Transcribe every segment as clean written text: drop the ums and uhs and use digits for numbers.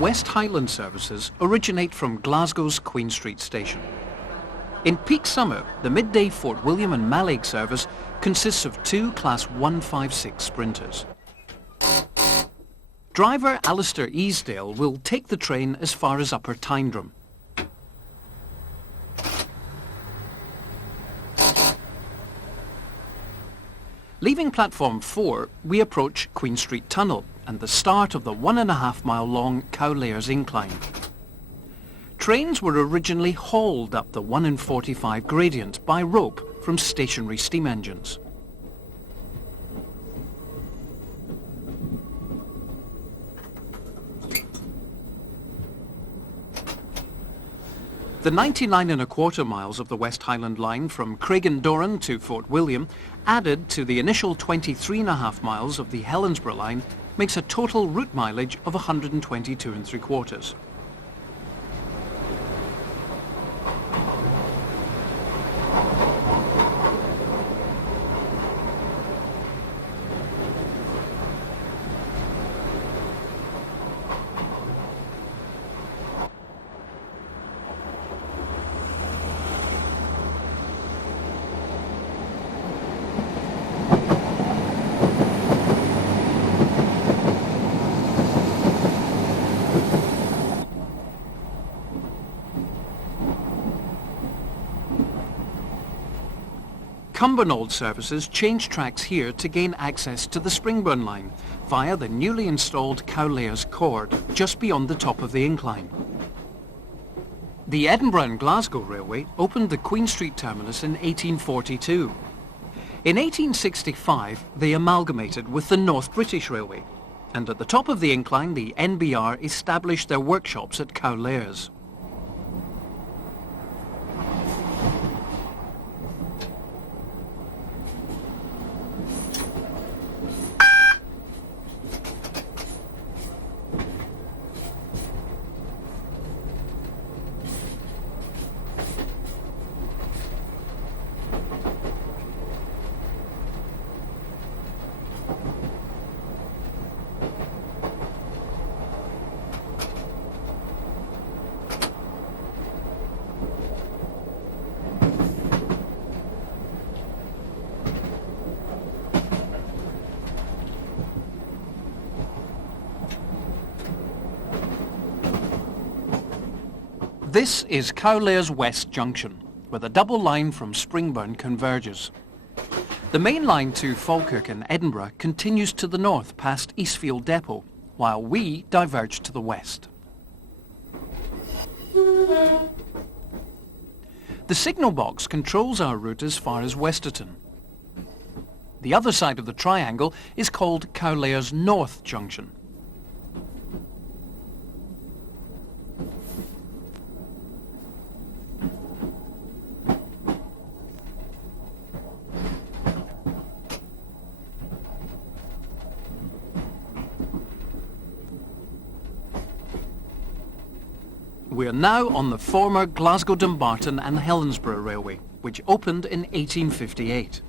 West Highland services originate from Glasgow's Queen Street station. In peak summer, the midday Fort William and Mallaig service consists of two Class 156 sprinters. Driver Alistair Easdale will take the train as far as Upper Tyndrum. Leaving platform 4, we approach Queen Street Tunnel and the start of the 1.5 mile long Cowlairs incline. Trains were originally hauled up the 1 in 45 gradient by rope from stationary steam engines. The 99.25 miles of the West Highland Line from Craigendoran to Fort William, added to the initial 23.5 miles of the Helensburgh Line, makes a total route mileage of 122 3/4. Cumbernauld services change tracks here to gain access to the Springburn line via the newly installed Cowlairs Cord just beyond the top of the incline. The Edinburgh and Glasgow Railway opened the Queen Street terminus in 1842. In 1865 they amalgamated with the North British Railway, and at the top of the incline the NBR established their workshops at Cowlairs. This is Cowlairs West Junction, where the double line from Springburn converges. The main line to Falkirk and Edinburgh continues to the north past Eastfield Depot, while we diverge to the west. The signal box controls our route as far as Westerton. The other side of the triangle is called Cowlairs North Junction. We are now on the former Glasgow Dumbarton and Helensburgh Railway, which opened in 1858.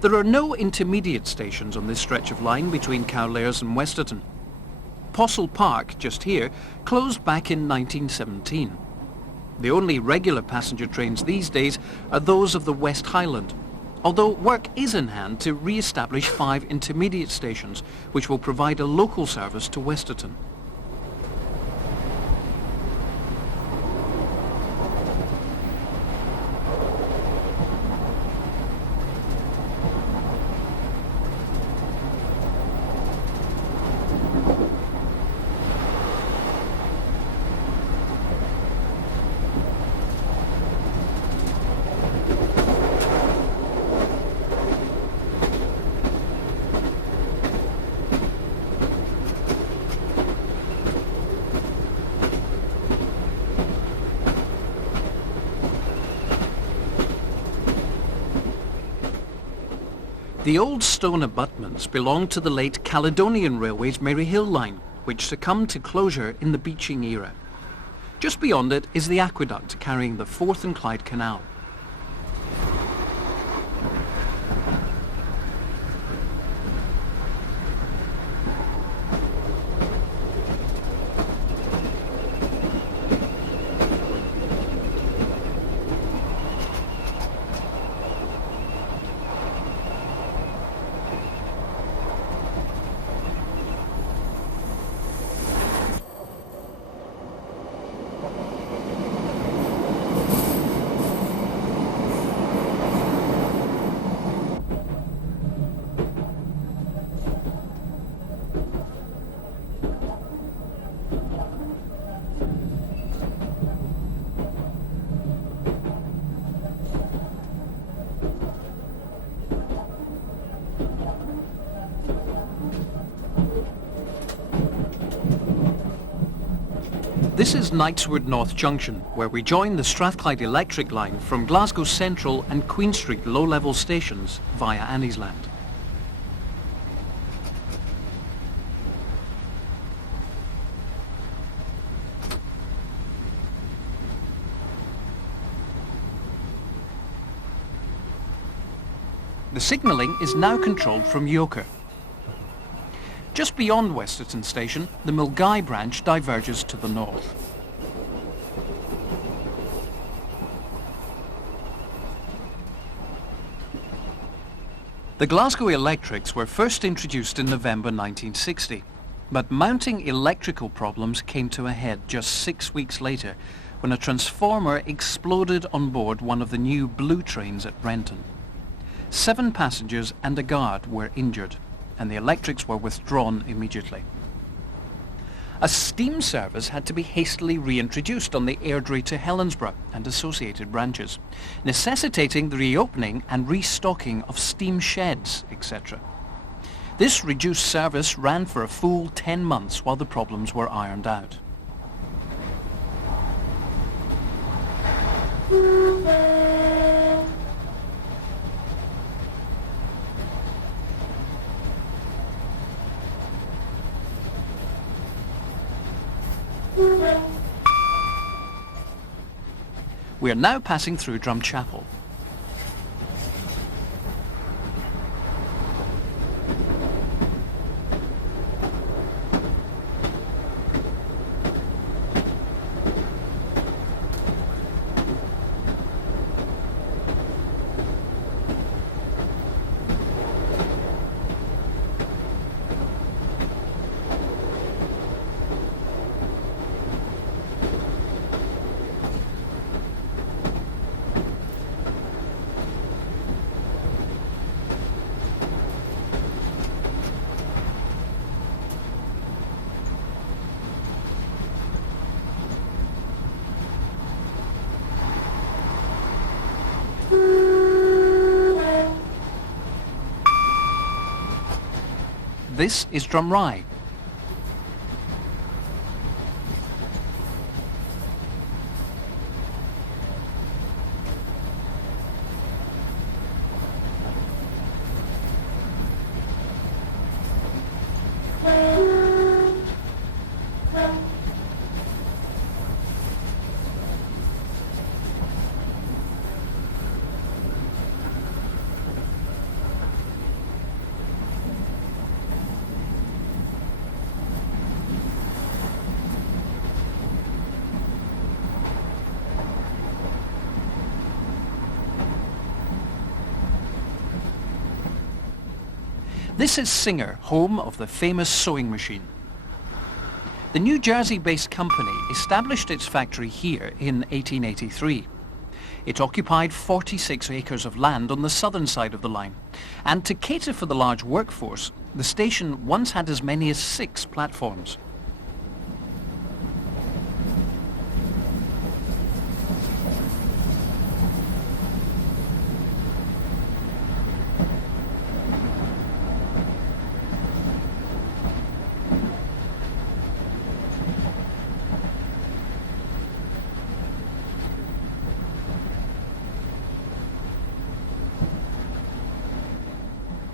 There are no intermediate stations on this stretch of line between Cowlairs and Westerton. Postle Park, just here, closed back in 1917. The only regular passenger trains these days are those of the West Highland, although work is in hand to re-establish 5 intermediate stations, which will provide a local service to Westerton. The old stone abutments belonged to the late Caledonian Railway's Maryhill line, which succumbed to closure in the Beeching era. Just beyond it is the aqueduct carrying the Forth and Clyde Canal. This is Knightswood North Junction, where we join the Strathclyde Electric Line from Glasgow Central and Queen Street low-level stations via Anniesland. The signalling is now controlled from Yoker. Just beyond Westerton Station, the Milngavie branch diverges to the north. The Glasgow Electrics were first introduced in November 1960, but mounting electrical problems came to a head just 6 weeks later when a transformer exploded on board one of the new Blue trains at Renton. 7 passengers and a guard were injured, and the electrics were withdrawn immediately. A steam service had to be hastily reintroduced on the Airdrie to Helensburgh and associated branches, necessitating the reopening and restocking of steam sheds, etc. This reduced service ran for a full 10 months while the problems were ironed out. We are now passing through Drumchapel. This is Drumrye. This is Singer, home of the famous sewing machine. The New Jersey-based company established its factory here in 1883. It occupied 46 acres of land on the southern side of the line, and to cater for the large workforce, the station once had as many as 6 platforms.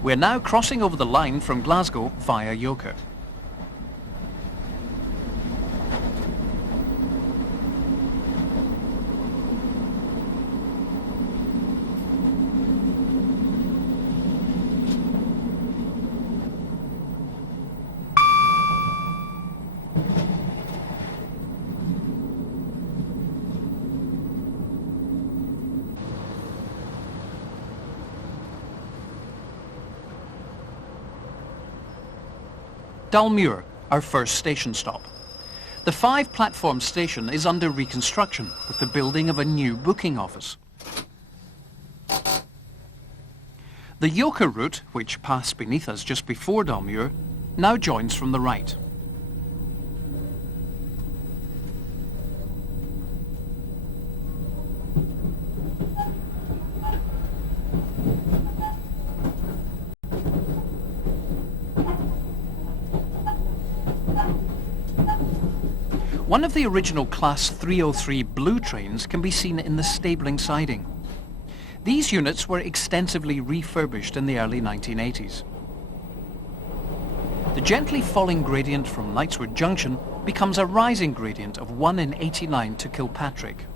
We're now crossing over the line from Glasgow via Yoker. Dalmuir, our first station stop. The 5-platform station is under reconstruction with the building of a new booking office. The Yoker route, which passed beneath us just before Dalmuir, now joins from the right. One of the original Class 303 blue trains can be seen in the stabling siding. These units were extensively refurbished in the early 1980s. The gently falling gradient from Knightswood Junction becomes a rising gradient of 1 in 89 to Kilpatrick.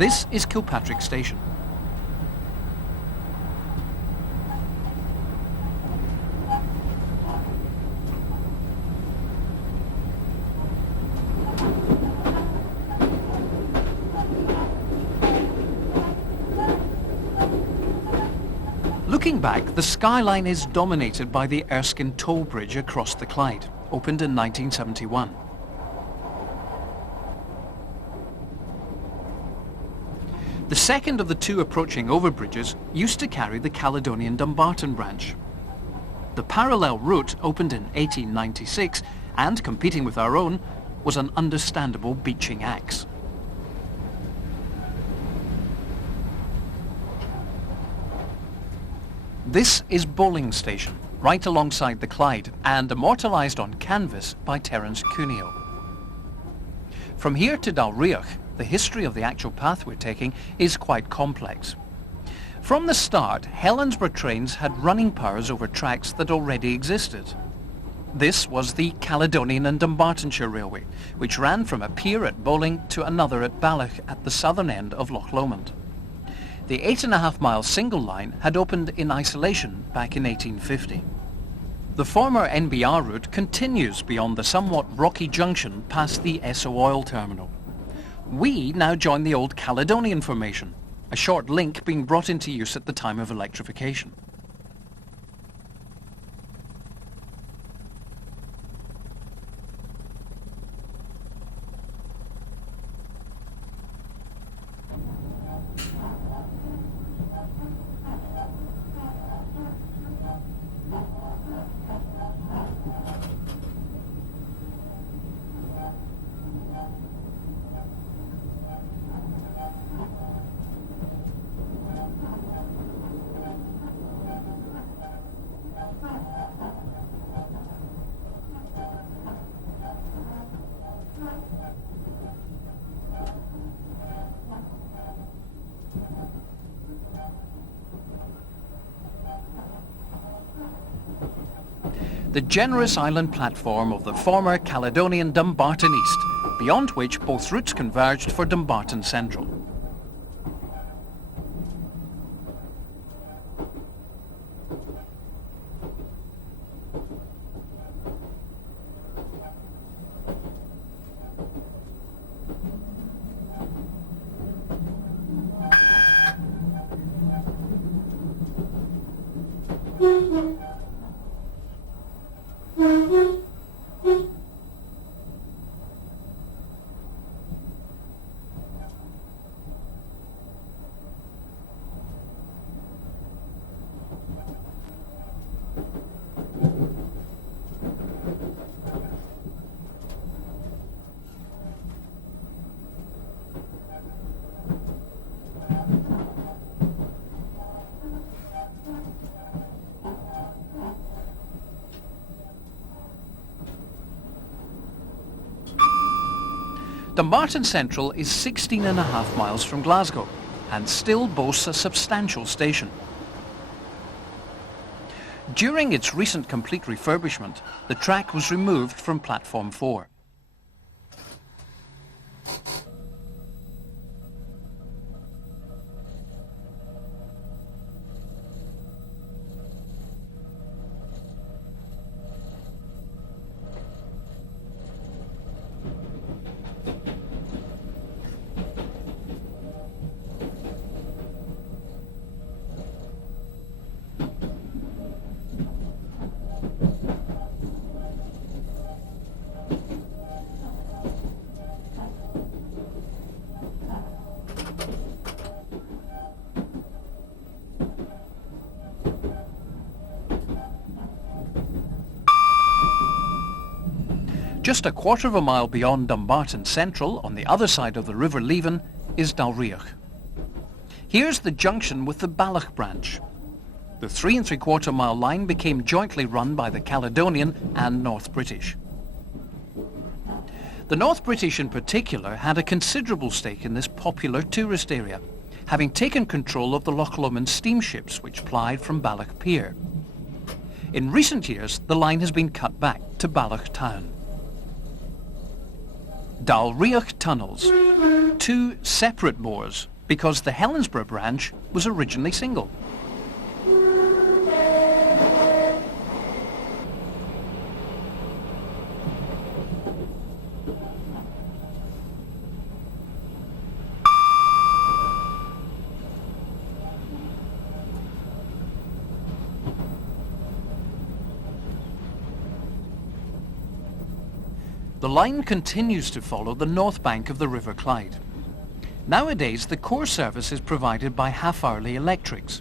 This is Kilpatrick Station. Looking back, the skyline is dominated by the Erskine toll bridge across the Clyde, opened in 1971. The second of the two approaching overbridges used to carry the Caledonian Dumbarton branch. The parallel route, opened in 1896 and competing with our own, was an understandable beaching axe. This is Bowling Station, right alongside the Clyde, and immortalised on canvas by Terence Cuneo. From here to Dalriach, the history of the actual path we're taking is quite complex. From the start, Helensburgh trains had running powers over tracks that already existed. This was the Caledonian and Dumbartonshire Railway, which ran from a pier at Bowling to another at Ballach at the southern end of Loch Lomond. The 8.5-mile single line had opened in isolation back in 1850. The former NBR route continues beyond the somewhat rocky junction past the Esso oil terminal. We now join the old Caledonian formation, a short link being brought into use at the time of electrification. the generous island platform of the former Caledonian Dumbarton East, beyond which both routes converged for Dumbarton Central. Dumbarton Central is 16.5 miles from Glasgow and still boasts a substantial station. During its recent complete refurbishment, the track was removed from Platform 4. Just a quarter of a mile beyond Dumbarton Central, on the other side of the River Leven, is Dalriach. Here's the junction with the Balloch branch. The 3 3/4 mile line became jointly run by the Caledonian and North British. The North British in particular had a considerable stake in this popular tourist area, having taken control of the Loch Lomond steamships which plied from Balloch Pier. In recent years, the line has been cut back to Balloch Town. Dalriach Tunnels, 2 separate bores because the Helensburgh branch was originally single. The line continues to follow the north bank of the River Clyde. Nowadays, the core service is provided by half-hourly electrics.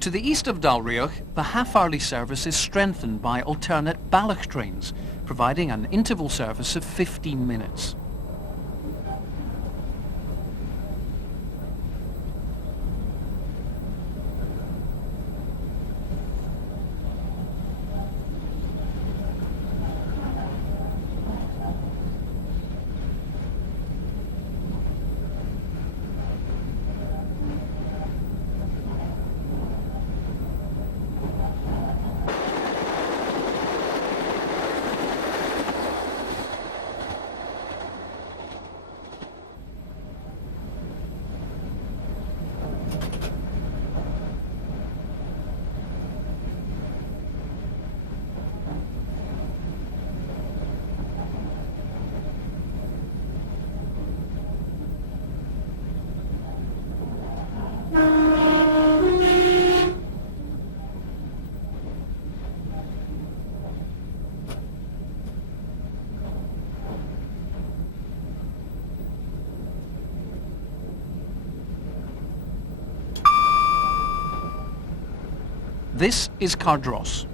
To the east of Dalriach, the half-hourly service is strengthened by alternate Balloch trains, providing an interval service of 15 minutes. This is Cardross.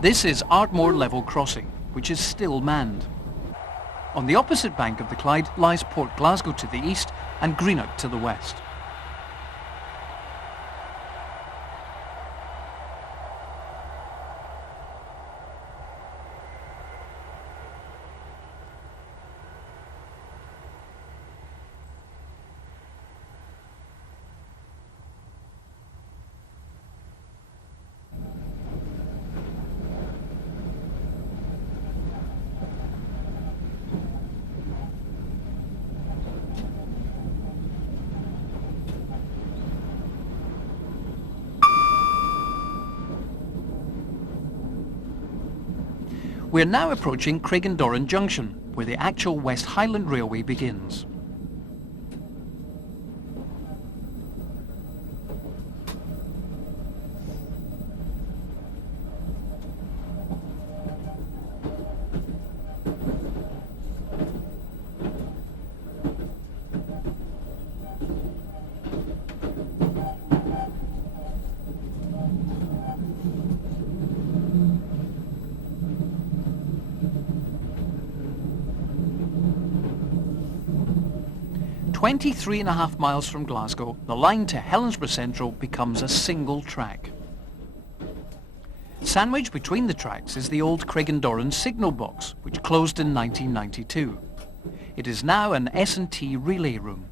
This is Ardmore Level Crossing, which is still manned. On the opposite bank of the Clyde lies Port Glasgow to the east and Greenock to the west. We're now approaching Craigendoran Junction, where the actual West Highland Railway begins. "23.5 miles from Glasgow, the line to Helensburgh Central becomes a single track. Sandwiched between the tracks is the old Craigendoran signal box, which closed in 1992. It is now an S&T relay room.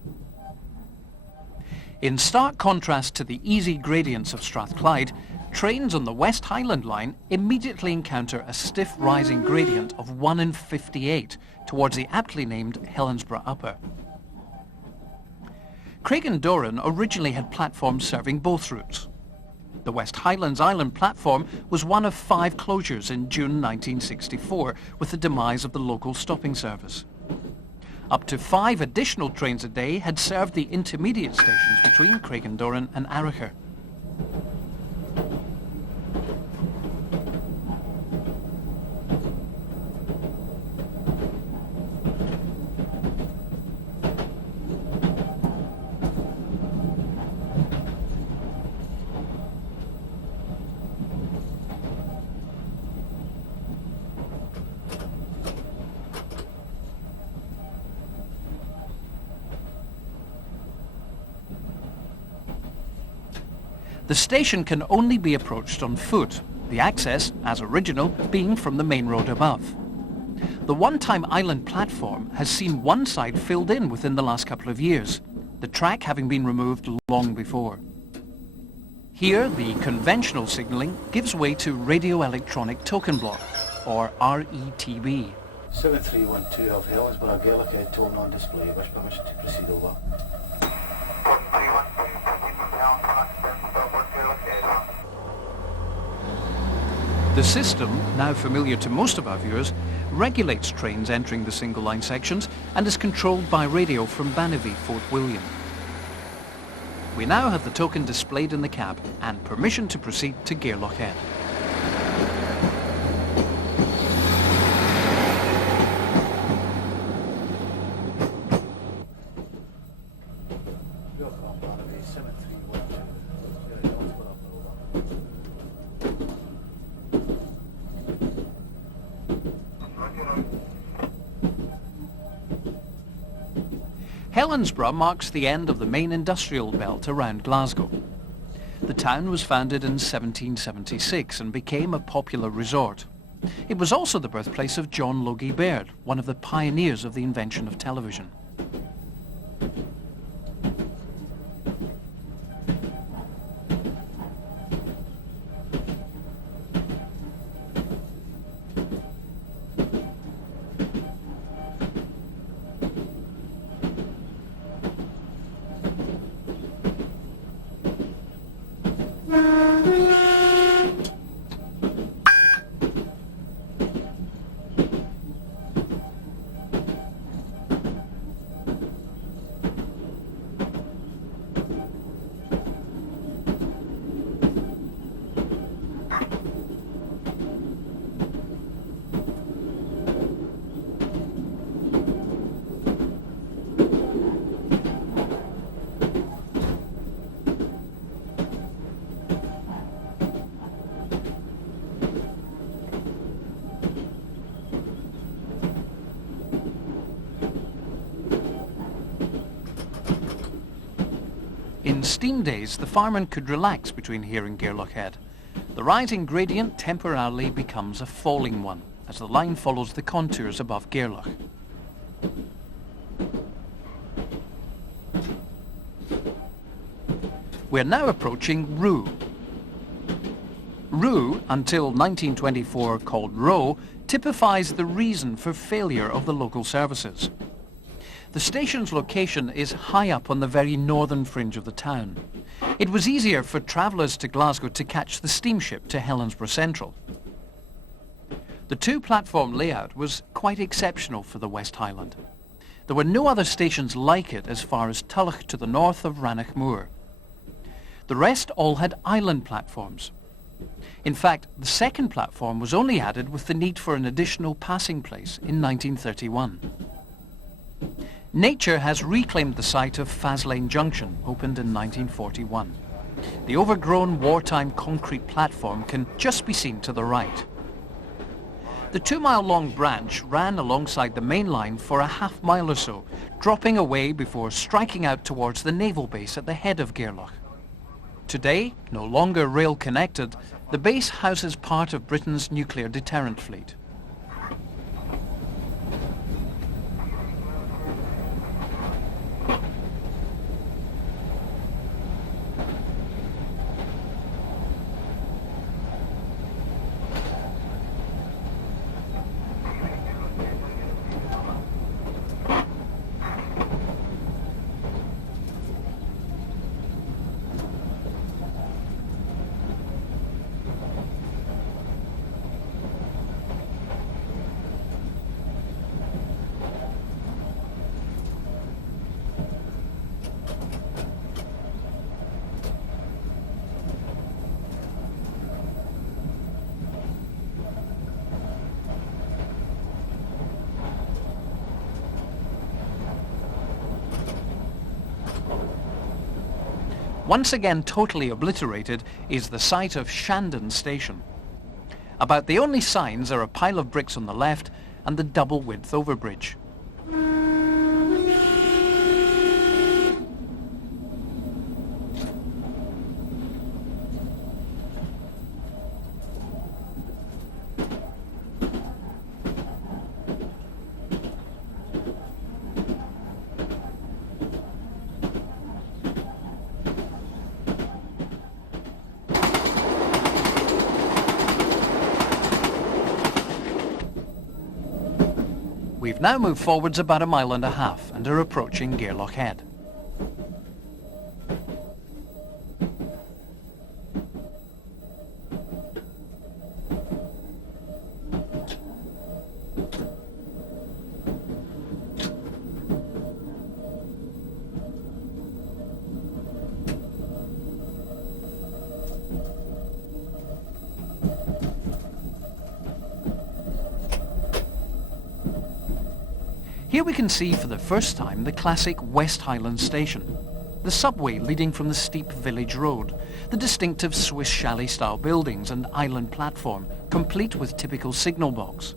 In stark contrast to the easy gradients of Strathclyde, trains on the West Highland line immediately encounter a stiff rising gradient of 1 in 58 towards the aptly named Helensburgh Upper. Craigendoran originally had platforms serving both routes. The West Highlands Island platform was one of 5 closures in June 1964 with the demise of the local stopping service. Up to 5 additional trains a day had served the intermediate stations between Craigendoran and Arrocher. The station can only be approached on foot, the access, as original, being from the main road above. The one-time island platform has seen one side filled in within the last couple of years, the track having been removed long before. Here, the conventional signalling gives way to radio electronic token block, or RETB. 7312 of Helensburgh, Gaelic token on display. Wish permission to proceed over. The system, now familiar to most of our viewers, regulates trains entering the single line sections and is controlled by radio from Banavie, Fort William. We now have the token displayed in the cab and permission to proceed to Gairloch Head. Helensburgh marks the end of the main industrial belt around Glasgow. The town was founded in 1776 and became a popular resort. It was also the birthplace of John Logie Baird, one of the pioneers of the invention of television. In steam days, the fireman could relax between here and Gairloch Head. The rising gradient temporarily becomes a falling one, as the line follows the contours above Gairloch. We're now approaching Rue. Rue, until 1924 called Row, typifies the reason for failure of the local services. The station's location is high up on the very northern fringe of the town. It was easier for travellers to Glasgow to catch the steamship to Helensburgh Central. The two-platform layout was quite exceptional for the West Highland. There were no other stations like it as far as Tulloch to the north of Rannoch Moor. The rest all had island platforms. In fact, the second platform was only added with the need for an additional passing place in 1931. Nature has reclaimed the site of Faslane Junction, opened in 1941. The overgrown wartime concrete platform can just be seen to the right. The 2-mile-long branch ran alongside the main line for a half-mile or so, dropping away before striking out towards the naval base at the head of Gairloch. Today, no longer rail-connected, the base houses part of Britain's nuclear deterrent fleet. Once again totally obliterated is the site of Shandon Station. About the only signs are a pile of bricks on the left and the double-width overbridge. We've now moved forwards about 1.5 miles and are approaching Gairloch Head. Here we can see for the first time the classic West Highland station, the subway leading from the steep village road, the distinctive Swiss chalet-style buildings and island platform, complete with typical signal box.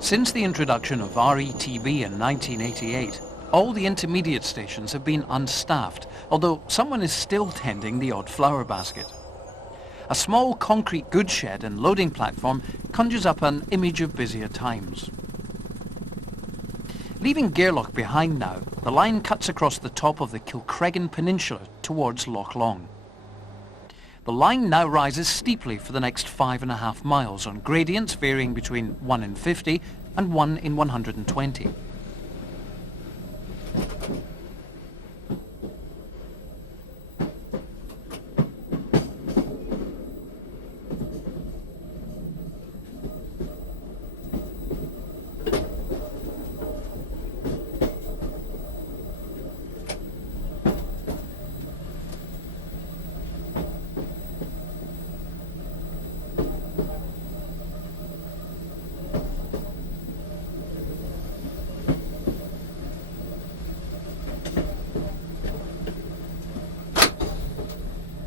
Since the introduction of RETB in 1988, all the intermediate stations have been unstaffed, although someone is still tending the odd flower basket. A small concrete goods shed and loading platform conjures up an image of busier times. Leaving Gairloch behind now, the line cuts across the top of the Kilcreggan Peninsula towards Loch Long. The line now rises steeply for the next 5.5 miles on gradients varying between 1 in 50 and 1 in 120.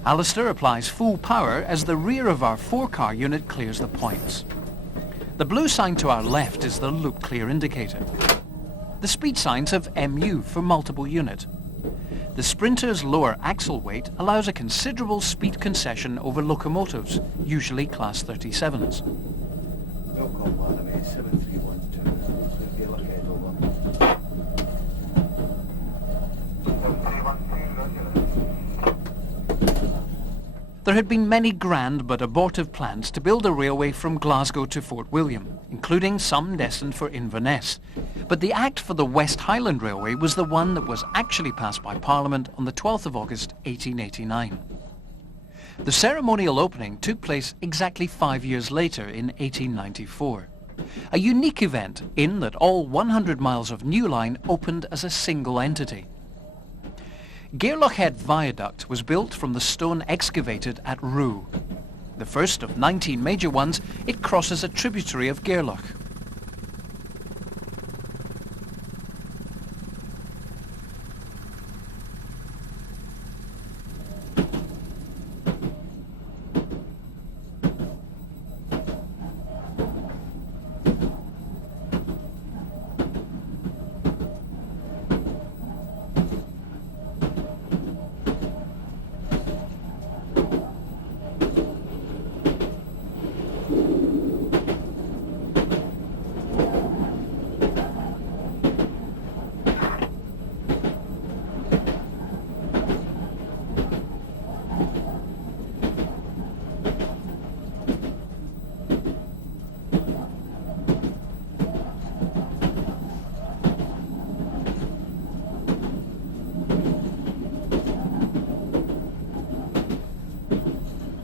Alistair applies full power as the rear of our 4-car unit clears the points. The blue sign to our left is the loop clear indicator. The speed signs have MU for multiple unit. The Sprinter's lower axle weight allows a considerable speed concession over locomotives, usually Class 37s. Welcome, Lanaway, 7312. So Gairloch Head over. There had been many grand but abortive plans to build a railway from Glasgow to Fort William, including some destined for Inverness. But the Act for the West Highland Railway was the one that was actually passed by Parliament on the 12th of August 1889. The ceremonial opening took place exactly 5 years later in 1894. A unique event in that all 100 miles of new line opened as a single entity. Gairlochhead Viaduct was built from the stone excavated at Rue. The first of 19 major ones, it crosses a tributary of Gairloch.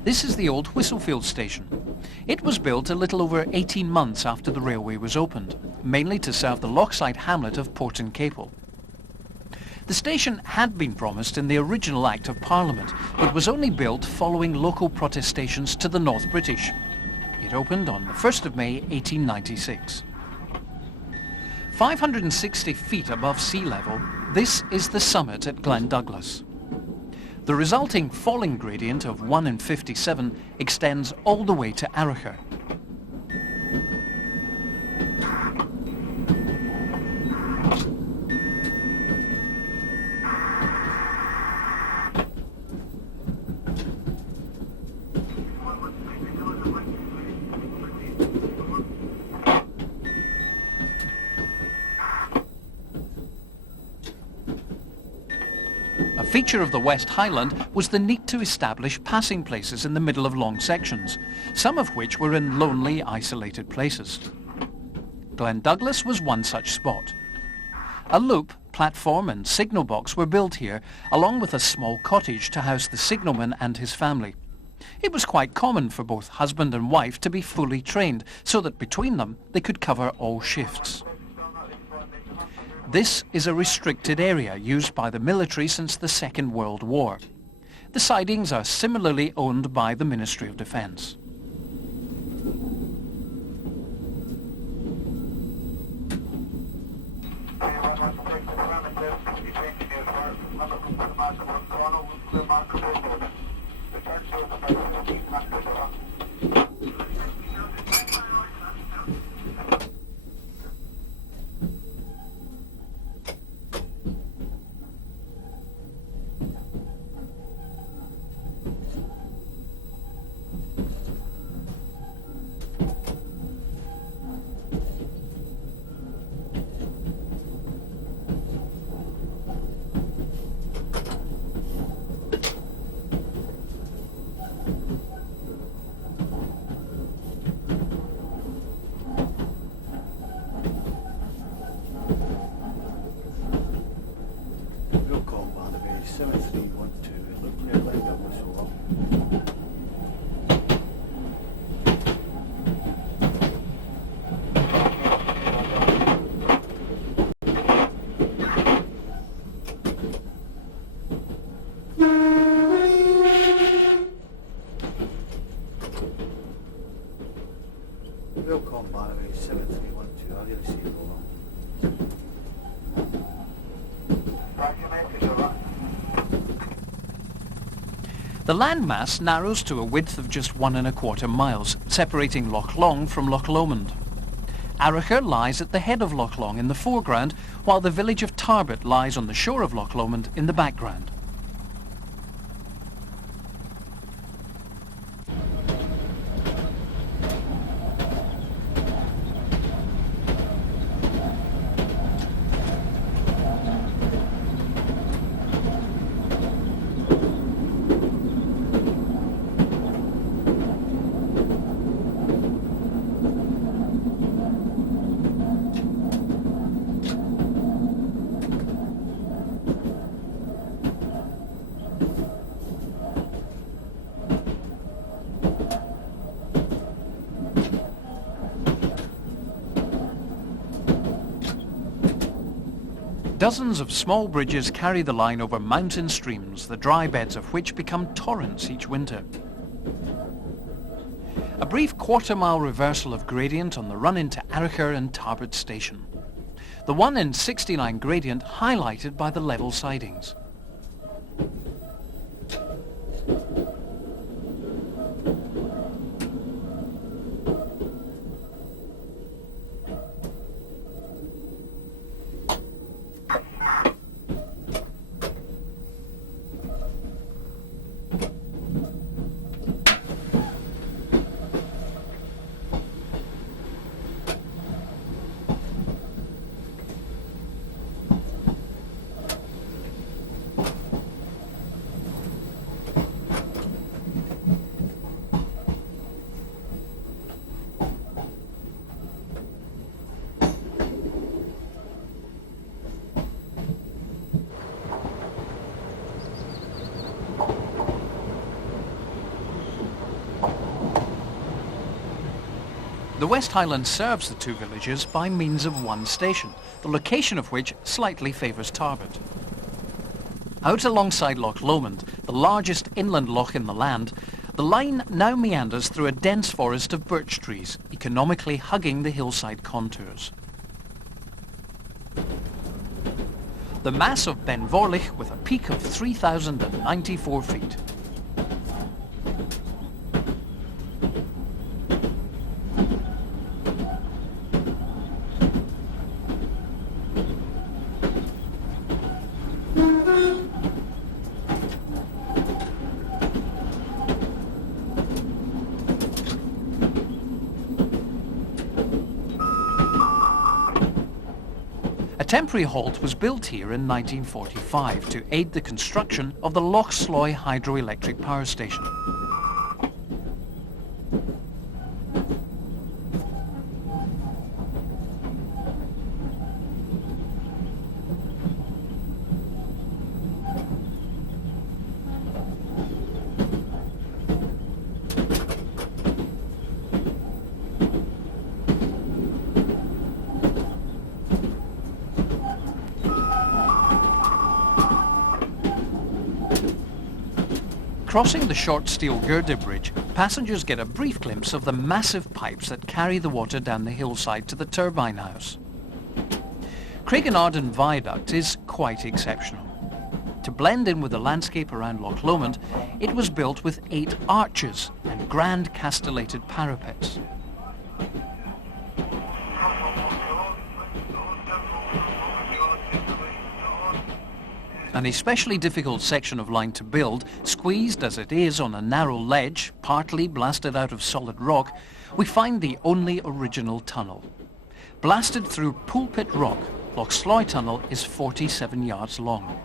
This is the old Whistlefield station. It was built a little over 18 months after the railway was opened, mainly to serve the lochside hamlet of Porton Capel. The station had been promised in the original Act of Parliament, but was only built following local protestations to the North British. It opened on the 1st of May 1896. 560 feet above sea level, this is the summit at Glen Douglas. The resulting falling gradient of 1 in 57 extends all the way to Aracher. A feature of the West Highland was the need to establish passing places in the middle of long sections, some of which were in lonely, isolated places. Glen Douglas was one such spot. A loop, platform and signal box were built here, along with a small cottage to house the signalman and his family. It was quite common for both husband and wife to be fully trained, so that between them they could cover all shifts. This is a restricted area used by the military since the Second World War. The sidings are similarly owned by the Ministry of Defence. The landmass narrows to a width of just 1¼ miles, separating Loch Long from Loch Lomond. Aracher lies at the head of Loch Long in the foreground, while the village of Tarbet lies on the shore of Loch Lomond in the background. Dozens of small bridges carry the line over mountain streams, the dry beds of which become torrents each winter. A brief quarter-mile reversal of gradient on the run into Archer and Tarbert Station. The 1 in 69 gradient highlighted by the level sidings. The West Highland serves the two villages by means of one station, the location of which slightly favours Tarbert. Out alongside Loch Lomond, the largest inland loch in the land, the line now meanders through a dense forest of birch trees, economically hugging the hillside contours. The mass of Ben Vorlich with a peak of 3,094 feet. A temporary halt was built here in 1945 to aid the construction of the Loch Sloy hydroelectric power station. Crossing the short steel girder bridge, passengers get a brief glimpse of the massive pipes that carry the water down the hillside to the turbine house. Craigenarden Viaduct is quite exceptional. To blend in with the landscape around Loch Lomond, it was built with 8 arches and grand castellated parapets. An especially difficult section of line to build, squeezed as it is on a narrow ledge, partly blasted out of solid rock, we find the only original tunnel. Blasted through Pulpit Rock, Loch Sloy Tunnel is 47 yards long.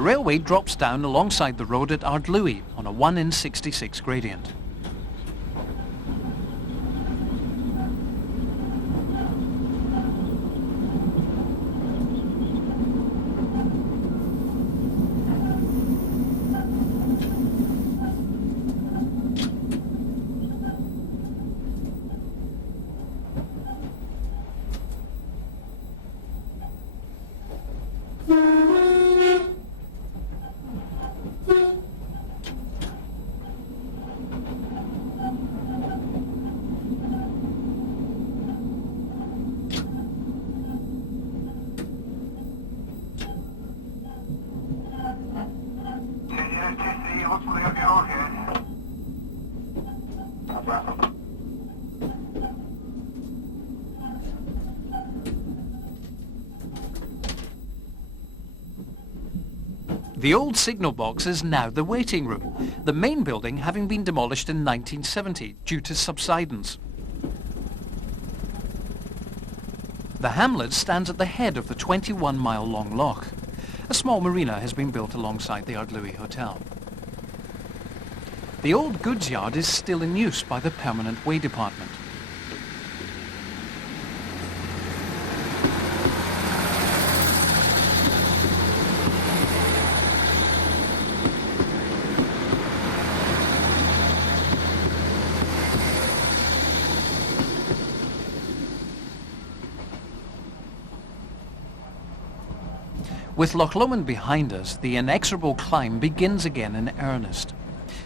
The railway drops down alongside the road at Ardlui on a 1 in 66 gradient. The old signal box is now the waiting room, the main building having been demolished in 1970 due to subsidence. The hamlet stands at the head of the 21-mile-long loch. A small marina has been built alongside the Ardlui Hotel. The old goods yard is still in use by the Permanent Way Department. With Loch Lomond behind us, the inexorable climb begins again in earnest.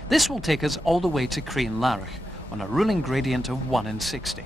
This will take us all the way to Crean Larach on a ruling gradient of 1 in 60.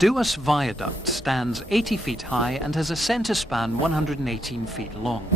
Duas Viaduct stands 80 feet high and has a centre span 118 feet long.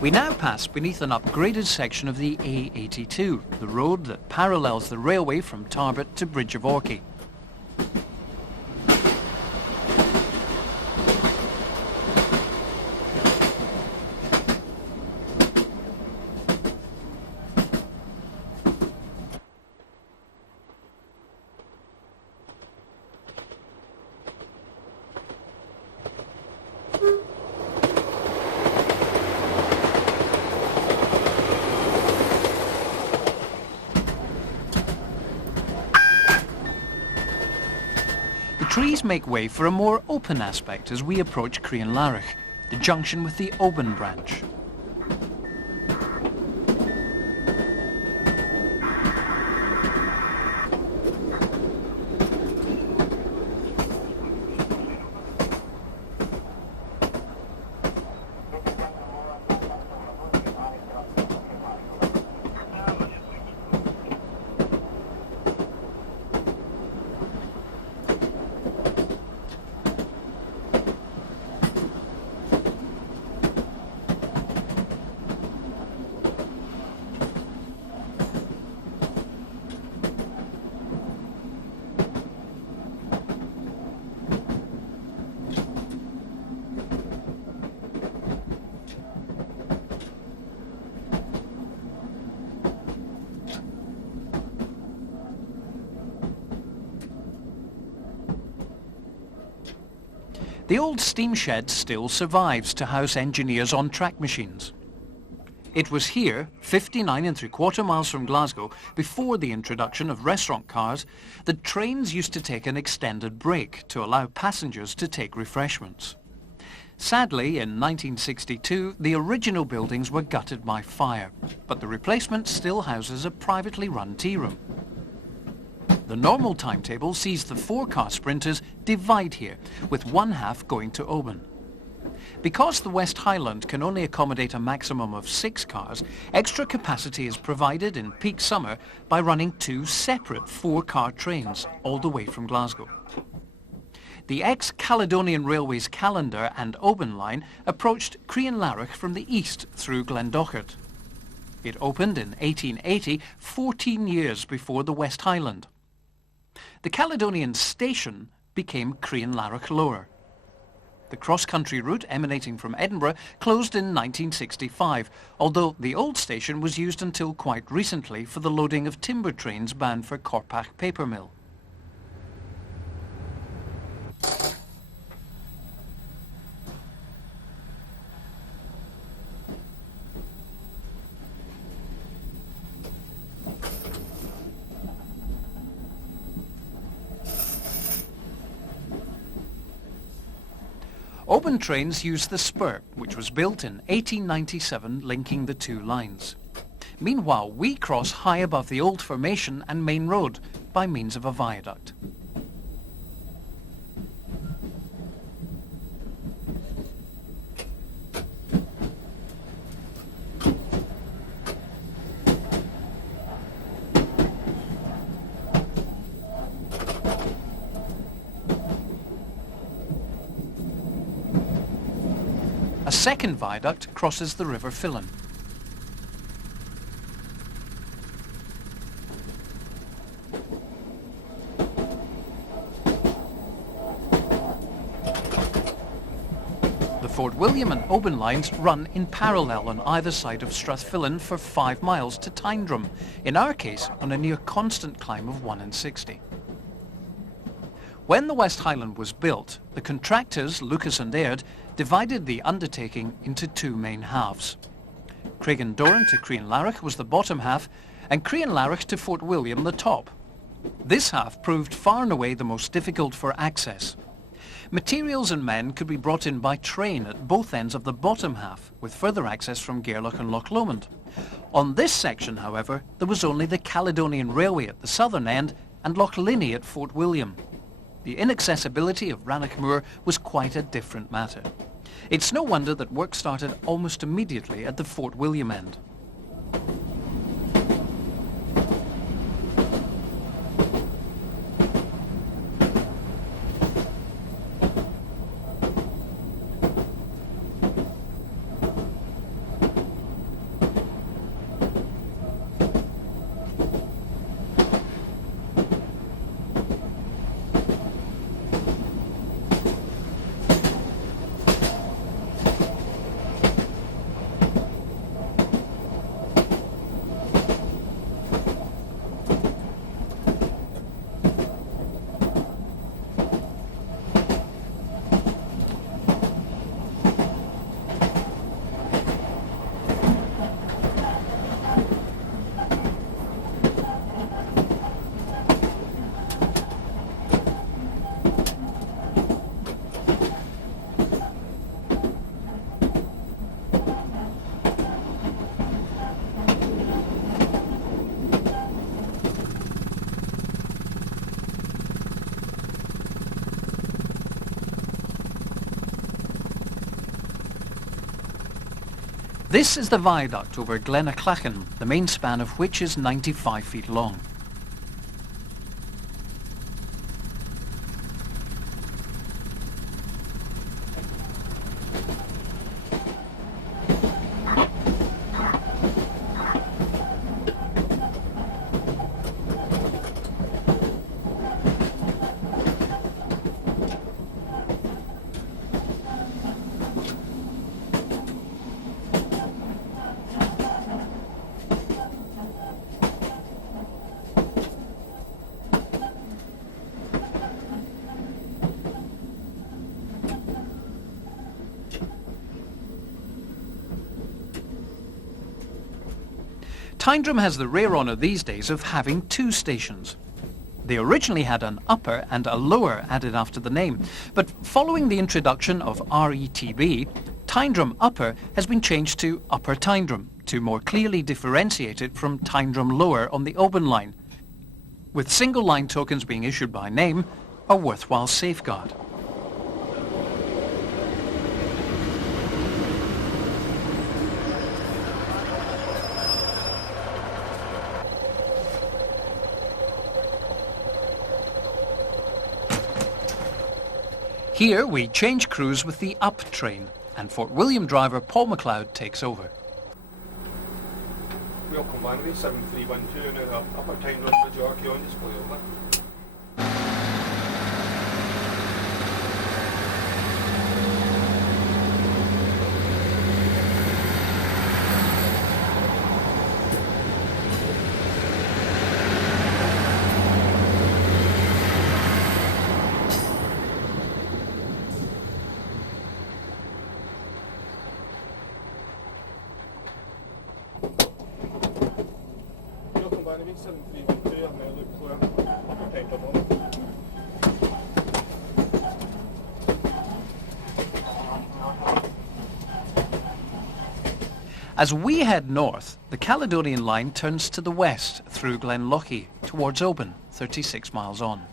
We now pass beneath an upgraded section of the A82, the road that parallels the railway from Tarbert to Bridge of Orchy. These make way for a more open aspect as we approach Crianlarich, the junction with the Oban branch. The old steam shed still survives to house engineers on track machines. It was here, 59¾ miles from Glasgow, before the introduction of restaurant cars, that trains used to take an extended break to allow passengers to take refreshments. Sadly, in 1962, the original buildings were gutted by fire, but the replacement still houses a privately run tea room. The normal timetable sees the 4-car sprinters divide here, with one half going to Oban. Because the West Highland can only accommodate a maximum of 6 cars, extra capacity is provided in peak summer by running 2 separate 4-car trains all the way from Glasgow. The ex-Caledonian Railway's Calendar and Oban line approached Crianlarich from the east through Glendochart. It opened in 1880, 14 years before the West Highland. The Caledonian station became Crianlarich Lower. The cross-country route emanating from Edinburgh closed in 1965, although the old station was used until quite recently for the loading of timber trains bound for Corpach paper mill. Oban trains used the spur, which was built in 1897, linking the 2 lines. Meanwhile, we cross high above the old formation and main road by means of a viaduct. A second viaduct crosses the River Fillen. The Fort William and Oban lines run in parallel on either side of Strathfillan for 5 miles to Tyndrum, in our case on a near constant climb of 1 in 60. When the West Highland was built, the contractors, Lucas and Aird, divided the undertaking into 2 main halves. Craigendoran to Crianlarich was the bottom half, and Crianlarich to Fort William the top. This half proved far and away the most difficult for access. Materials and men could be brought in by train at both ends of the bottom half, with further access from Gairloch and Loch Lomond. On this section, however, there was only the Caledonian Railway at the southern end and Loch Linney at Fort William. The inaccessibility of Rannochmoor was quite a different matter. It's no wonder that work started almost immediately at the Fort William end. This is the viaduct over Glenaclachan, the main span of which is 95 feet long. Tyndrum has the rare honour these days of having two stations. They originally had an upper and a lower added after the name, but following the introduction of RETB, Tyndrum Upper has been changed to Upper Tyndrum to more clearly differentiate it from Tyndrum Lower on the Oban line, with single line tokens being issued by name, a worthwhile safeguard. Here we change crews with the up train, and Fort William driver Paul MacLeod takes over. Welcome Banbury 7312, now the Upper Tyndrum Bridge on display over. Welcome Banbury 7312, I'm now look clear, Upper Tyndrum on. As we head north, the Caledonian line turns to the west through Glenlochy towards Oban, 36 miles on.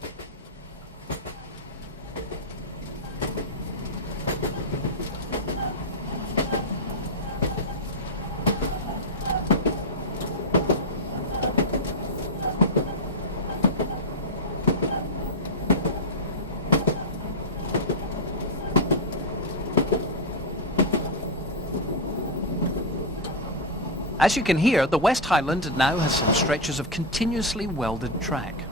As you can hear, the West Highland now has some stretches of continuously welded track.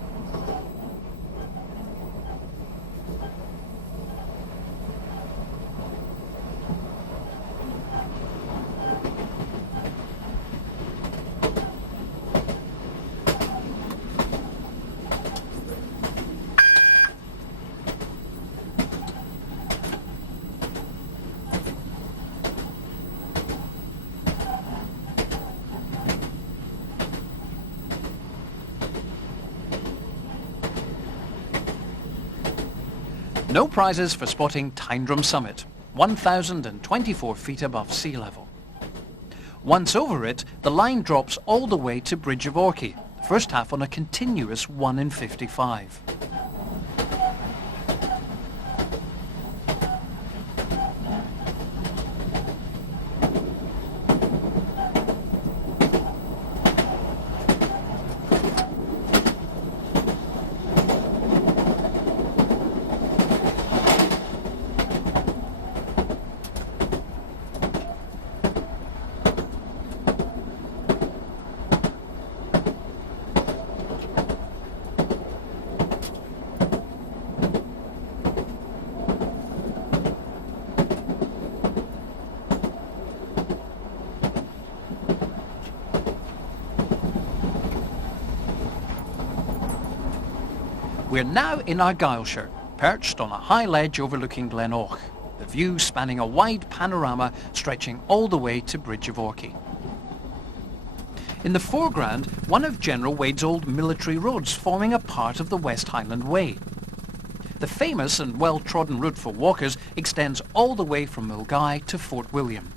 No prizes for spotting Tyndrum Summit, 1,024 feet above sea level. Once over it, the line drops all the way to Bridge of Orchy, first half on a continuous 1 in 55. We're now in Argyllshire, perched on a high ledge overlooking Glenoch, the view spanning a wide panorama stretching all the way to Bridge of Orchy. In the foreground, one of General Wade's old military roads forming a part of the West Highland Way. The famous and well-trodden route for walkers extends all the way from Milngavie to Fort William.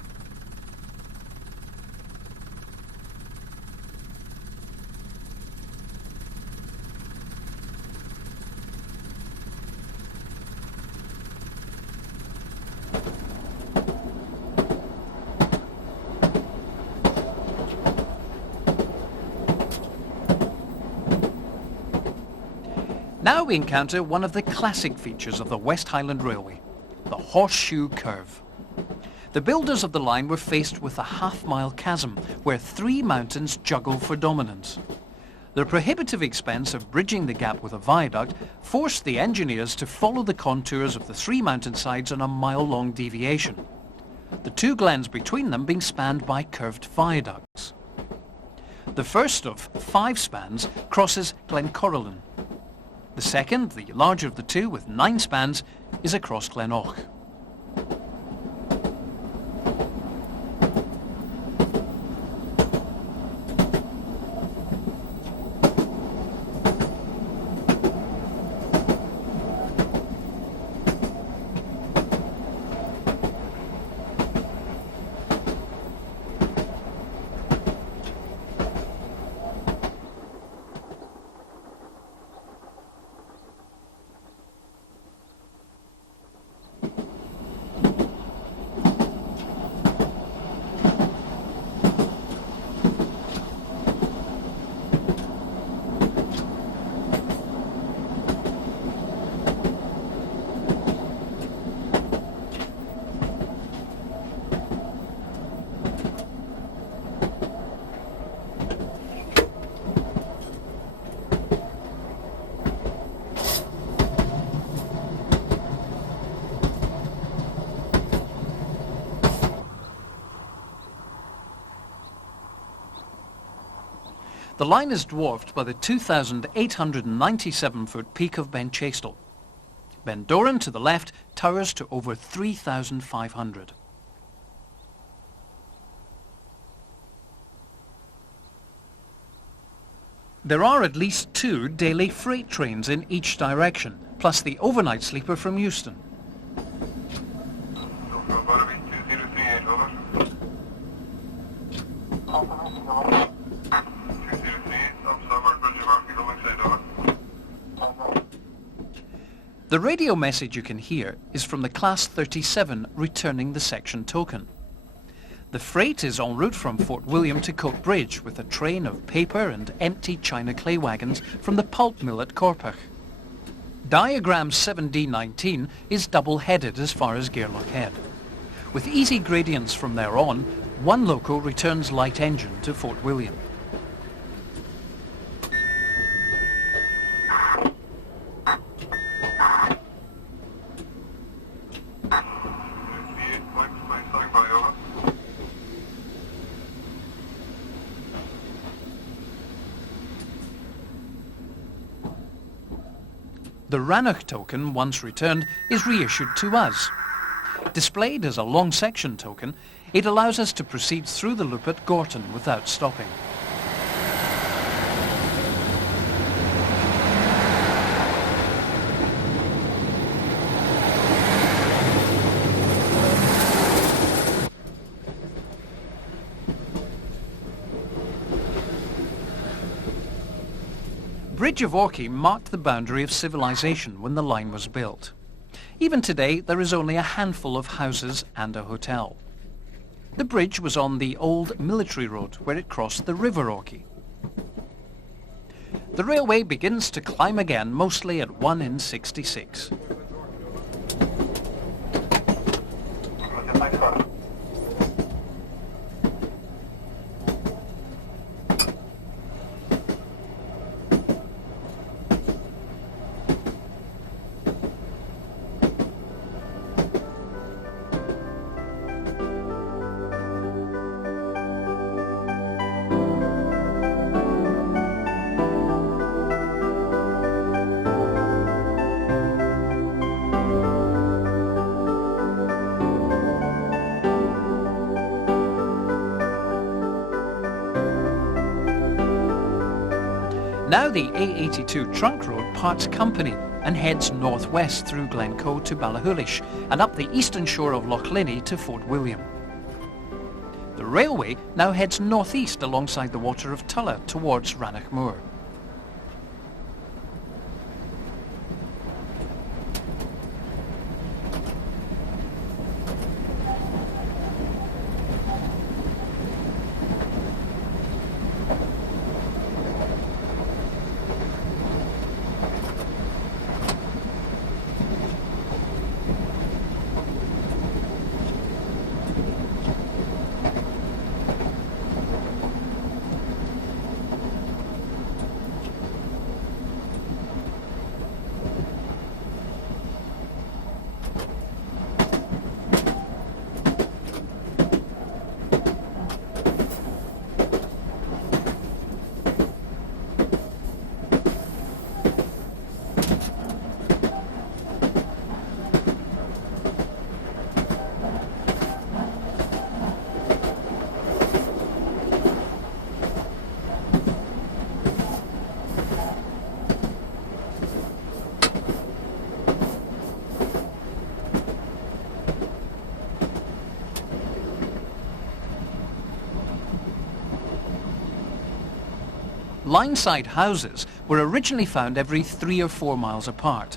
Now we encounter one of the classic features of the West Highland Railway, the horseshoe curve. The builders of the line were faced with a half-mile chasm where three mountains juggle for dominance. The prohibitive expense of bridging the gap with a viaduct forced the engineers to follow the contours of the three mountainsides on a mile-long deviation, the two glens between them being spanned by curved viaducts. The first of 5 spans crosses Glen Coryllan. The second, the larger of the two with 9 spans, is across Glen Och. The line is dwarfed by the 2,897-foot peak of Ben Chaistel. Ben Doran to the left towers to over 3,500. There are at least 2 daily freight trains in each direction, plus the overnight sleeper from Euston. The radio message you can hear is from the Class 37 returning the section token. The freight is en route from Fort William to Coatbridge with a train of paper and empty china clay wagons from the pulp mill at Corpach. Diagram 7D19 is double-headed as far as Gairloch Head. With easy gradients from there on, one loco returns light engine to Fort William. The Rannoch token, once returned, is reissued to us. Displayed as a long section token, it allows us to proceed through the loop at Gorton without stopping. Bridge of Orkney marked the boundary of civilization when the line was built. Even today, there is only a handful of houses and a hotel. The bridge was on the old military road where it crossed the River Orkney. The railway begins to climb again, mostly at 1 in 66. Now the A82 trunk road parts company and heads northwest through Glencoe to Ballachulish and up the eastern shore of Loch Linney to Fort William. The railway now heads northeast alongside the water of Tulla towards Rannoch Moor. Line-side houses were originally found every 3 or 4 miles apart.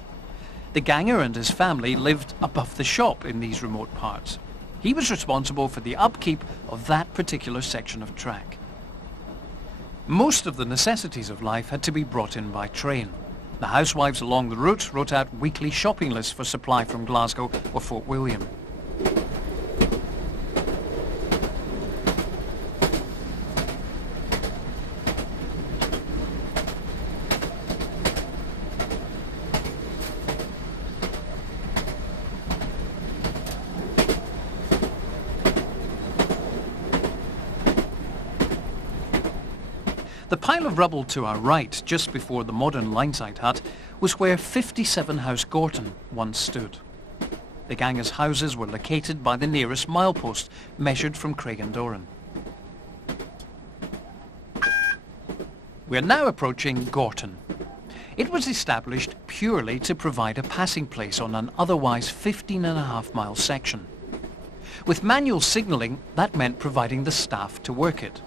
The ganger and his family lived above the shop in these remote parts. He was responsible for the upkeep of that particular section of track. Most of the necessities of life had to be brought in by train. The housewives along the route wrote out weekly shopping lists for supply from Glasgow or Fort William. The pile of rubble to our right, just before the modern lineside hut, was where 57 House Gorton once stood. The gangers' houses were located by the nearest milepost, measured from Craigendoran. We are now approaching Gorton. It was established purely to provide a passing place on an otherwise 15.5-mile section. With manual signalling, that meant providing the staff to work it.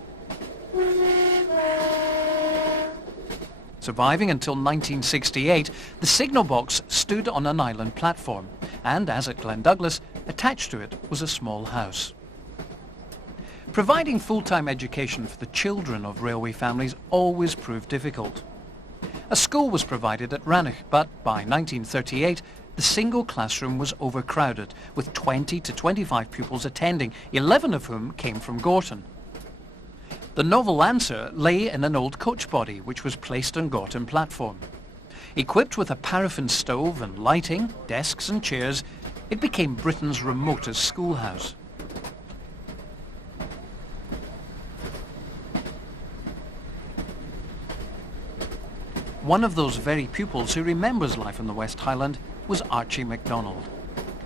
Surviving until 1968, the signal box stood on an island platform, and as at Glendouglas, attached to it was a small house. Providing full-time education for the children of railway families always proved difficult. A school was provided at Rannoch, but by 1938, the single classroom was overcrowded, with 20 to 25 pupils attending, 11 of whom came from Gorton. The novel answer lay in an old coach body which was placed on Gorton platform. Equipped with a paraffin stove and lighting, desks and chairs, it became Britain's remotest schoolhouse. One of those very pupils who remembers life in the West Highland was Archie MacDonald.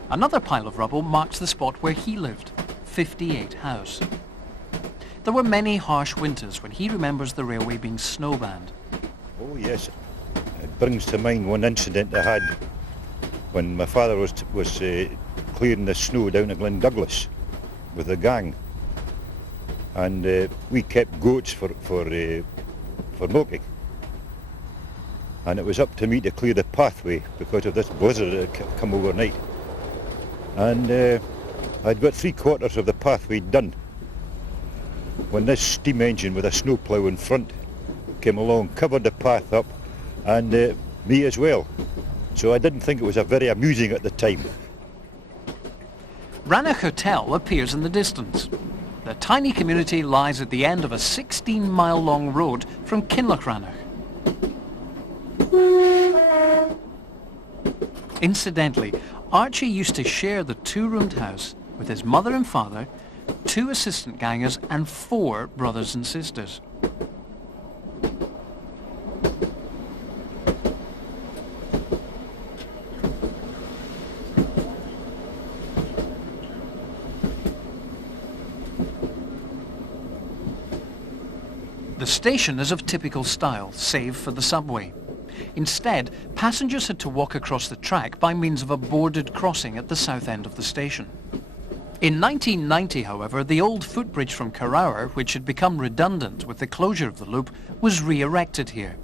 Another pile of rubble marks the spot where he lived, 58 House. There were many harsh winters when he remembers the railway being snowbanned. Oh yes, it brings to mind one incident I had when my father was clearing the snow down at Glendouglas with a gang, and we kept goats for milking, and it was up to me to clear the pathway because of this blizzard that had come overnight, and I'd got 3/4 of the pathway done when this steam engine with a snowplough in front came along, covered the path up, and me as well. So I didn't think it was a very amusing at the time. Rannoch Hotel appears in the distance. The tiny community lies at the end of a 16-mile-long road from Kinlochrannoch. Incidentally, Archie used to share the 2-roomed house with his mother and father, 2 assistant gangers and 4 brothers and sisters. The station is of typical style, save for the subway. Instead, passengers had to walk across the track by means of a boarded crossing at the south end of the station. In 1990, however, the old footbridge from Carrower, which had become redundant with the closure of the loop, was re-erected here.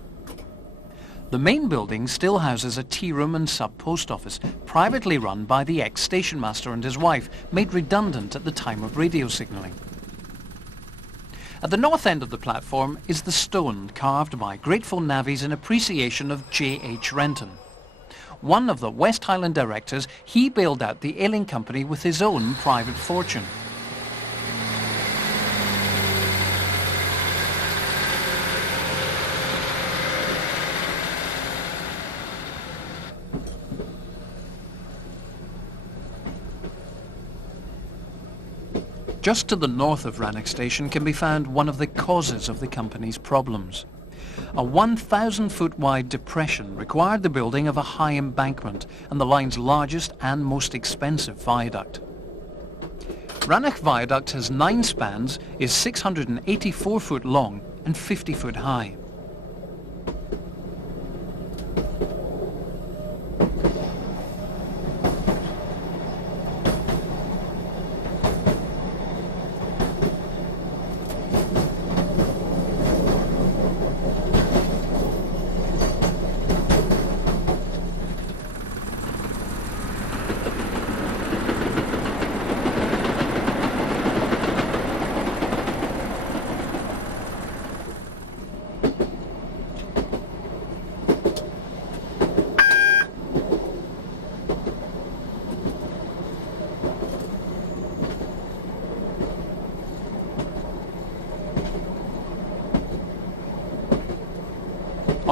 The main building still houses a tea room and sub-post office, privately run by the ex-station master and his wife, made redundant at the time of radio signalling. At the north end of the platform is the stone carved by grateful navvies in appreciation of J.H. Renton. One of the West Highland directors, he bailed out the ailing company with his own private fortune. Just to the north of Rannoch Station can be found one of the causes of the company's problems. A 1,000-foot wide depression required the building of a high embankment and the line's largest and most expensive viaduct. Rannoch Viaduct has 9 spans, is 684 foot long and 50 foot high.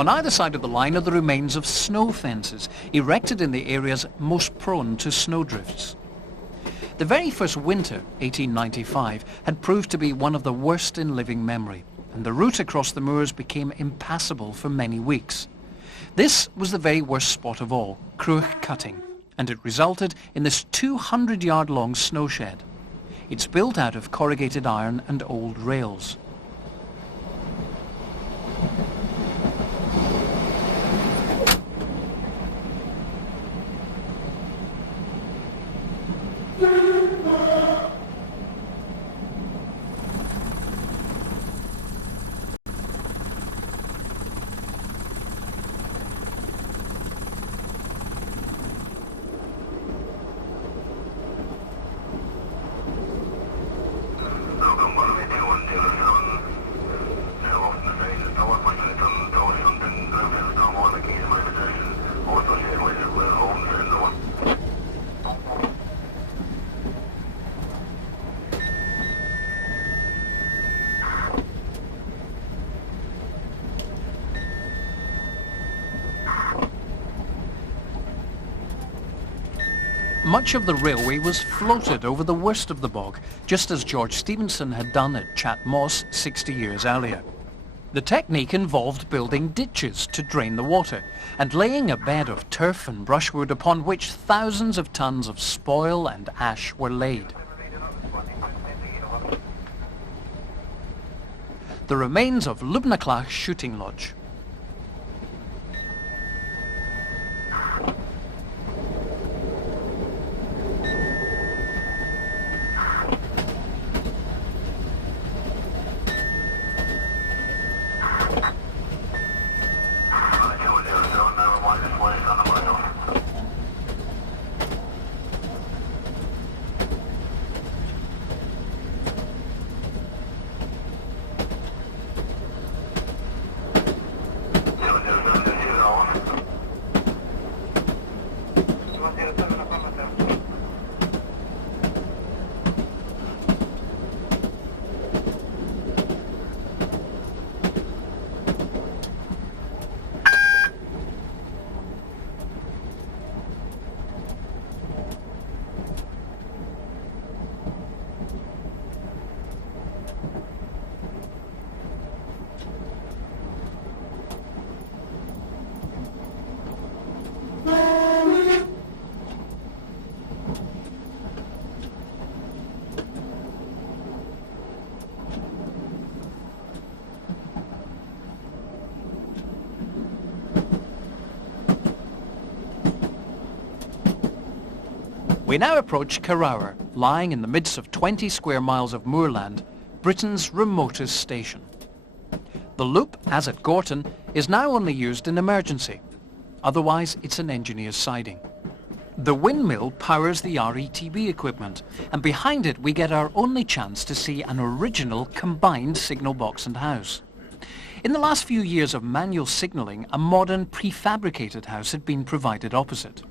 On either side of the line are the remains of snow fences, erected in the areas most prone to snowdrifts. The very first winter, 1895, had proved to be one of the worst in living memory, and the route across the moors became impassable for many weeks. This was the very worst spot of all, Cruach Cutting, and it resulted in this 200-yard-long snow shed. It's built out of corrugated iron and old rails. Much of the railway was floated over the worst of the bog, just as George Stephenson had done at Chat Moss 60 years earlier. The technique involved building ditches to drain the water and laying a bed of turf and brushwood upon which thousands of tons of spoil and ash were laid. The remains of Lubnaclach shooting lodge. We now approach Carrower, lying in the midst of 20 square miles of moorland, Britain's remotest station. The loop, as at Gorton, is now only used in emergency. Otherwise, it's an engineer's siding. The windmill powers the RETB equipment, and behind it we get our only chance to see an original combined signal box and house. In the last few years of manual signalling, a modern prefabricated house had been provided opposite.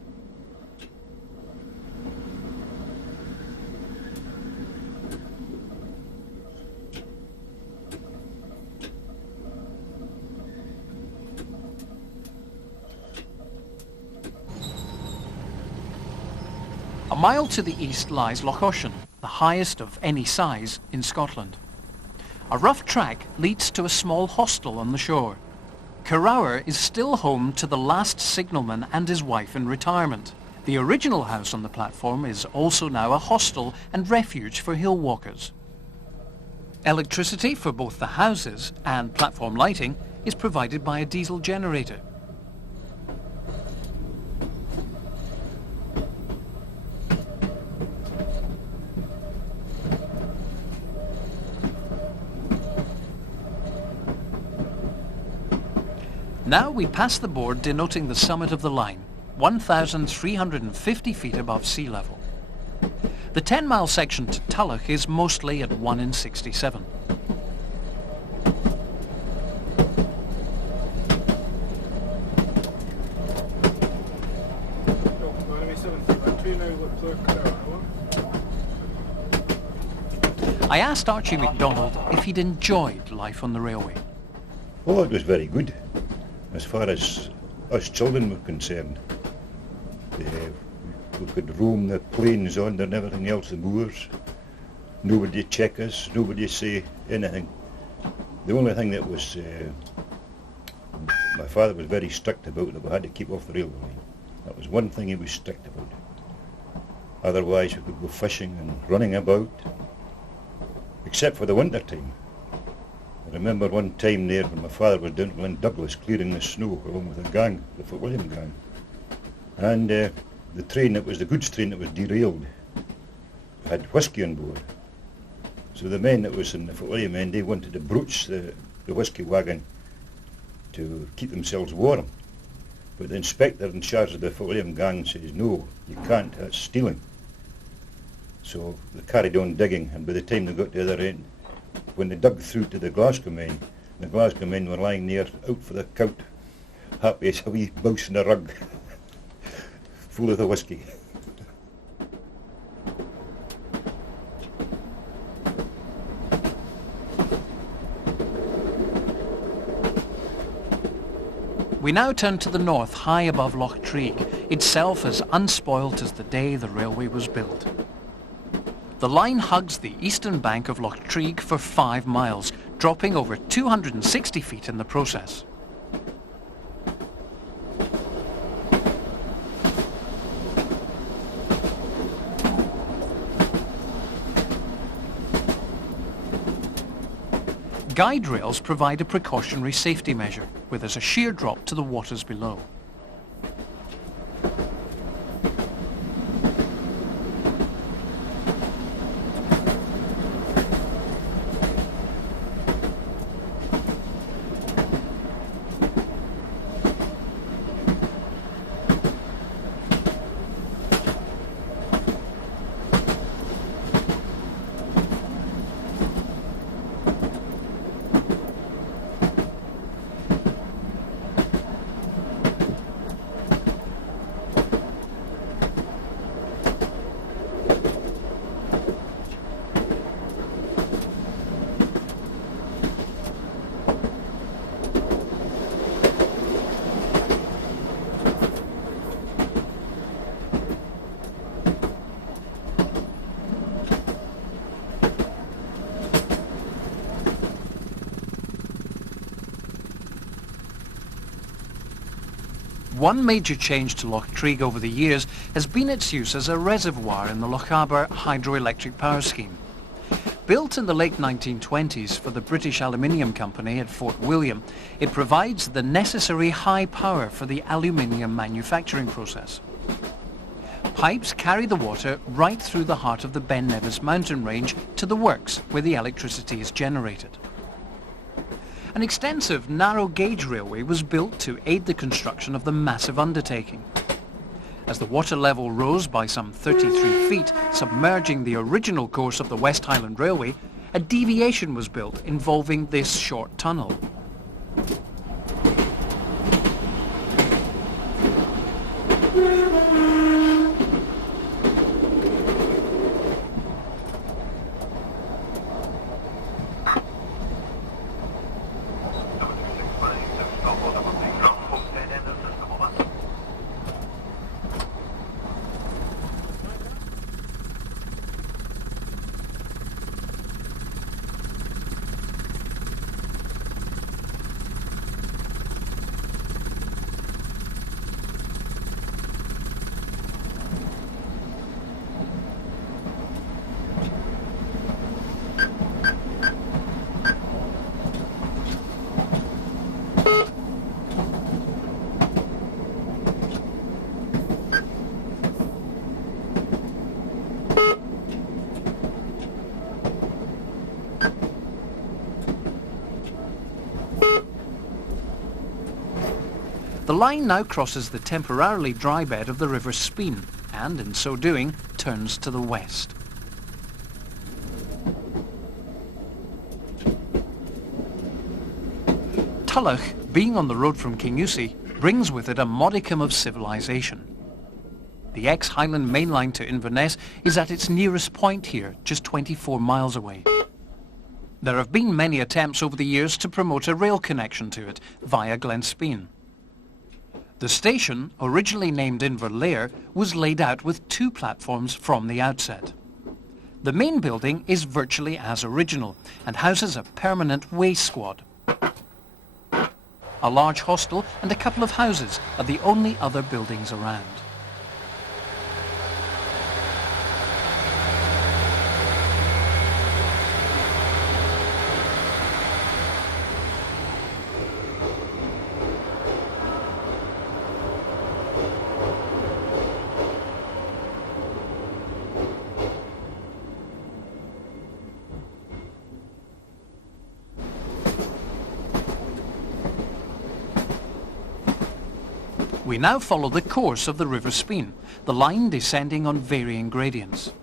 A mile to the east lies Loch Oshen, the highest of any size in Scotland. A rough track leads to a small hostel on the shore. Carrower is still home to the last signalman and his wife in retirement. The original house on the platform is also now a hostel and refuge for hill walkers. Electricity for both the houses and platform lighting is provided by a diesel generator. Now we pass the board denoting the summit of the line, 1,350 feet above sea level. The 10-mile section to Tulloch is mostly at 1 in 67. I asked Archie MacDonald if he'd enjoyed life on the railway. Oh, it was very good. as far as us children were concerned. We could roam the plains on there and everything else, the moors. Nobody check us, nobody say anything. The only thing that was, my father was very strict about, that we had to keep off the railway line. That was one thing he was strict about. Otherwise we could go fishing and running about, except for the winter time. I remember one time there when my father was down in Douglas clearing the snow along with a gang, the Fort William gang. And the train, that was the goods train that was derailed, had whisky on board. So the men that was in the Fort William end, they wanted to broach the whisky wagon to keep themselves warm. But the inspector in charge of the Fort William gang says, no, you can't, that's stealing. So they carried on digging, and by the time they got to the other end, when they dug through to the Glasgow men were lying there out for the count, happy as a wee mouse in a rug, full of the whisky. We now turn to the north, high above Loch Treig, itself as unspoilt as the day the railway was built. The line hugs the eastern bank of Loch Treig for 5 miles, dropping over 260 feet in the process. Guide rails provide a precautionary safety measure, where there's a sheer drop to the waters below. One major change to Loch Treig over the years has been its use as a reservoir in the Lochaber hydroelectric power scheme. Built in the late 1920s for the British Aluminium Company at Fort William, it provides the necessary high power for the aluminium manufacturing process. Pipes carry the water right through the heart of the Ben Nevis mountain range to the works where the electricity is generated. An extensive narrow-gauge railway was built to aid the construction of the massive undertaking. As the water level rose by some 33 feet, submerging the original course of the West Highland Railway, a deviation was built involving this short tunnel. The line now crosses the temporarily dry bed of the River Speen and, in so doing, turns to the west. Tullach, being on the road from Kingussie, brings with it a modicum of civilization. The ex-Highland main line to Inverness is at its nearest point here, just 24 miles away. There have been many attempts over the years to promote a rail connection to it via Glenspeen. The station, originally named Inverlear, was laid out with 2 platforms from the outset. The main building is virtually as original and houses a permanent way squad. A large hostel and a couple of houses are the only other buildings around. We now follow the course of the River Speen, the line descending on varying gradients.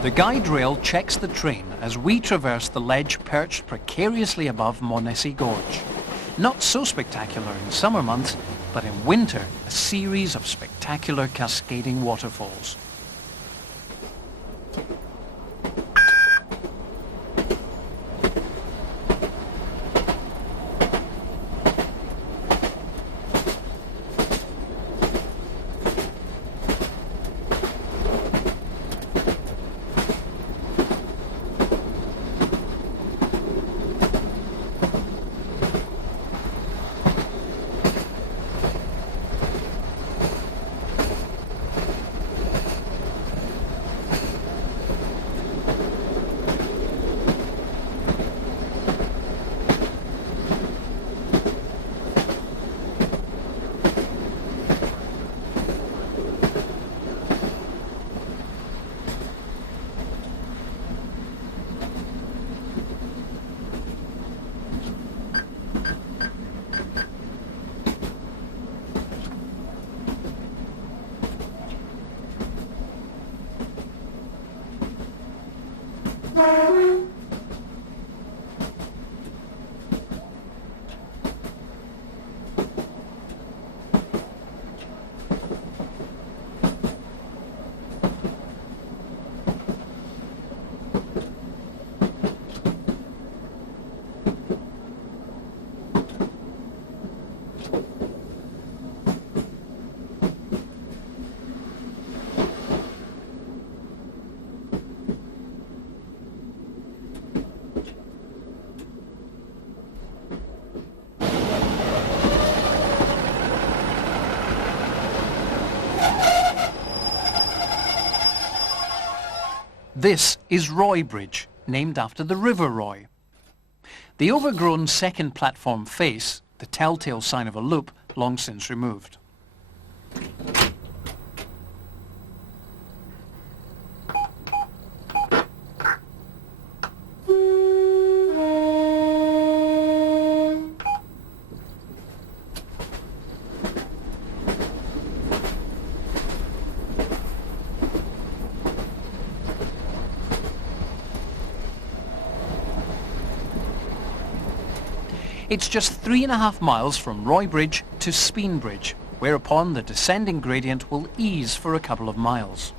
The guide rail checks the train as we traverse the ledge perched precariously above Monessie Gorge. Not so spectacular in summer months, but in winter, a series of spectacular cascading waterfalls. This is Roy Bridge, named after the River Roy. The overgrown second platform face, the telltale sign of a loop, long since removed. It's just 3.5 miles from Roy Bridge to Speen Bridge, whereupon the descending gradient will ease for a couple of miles.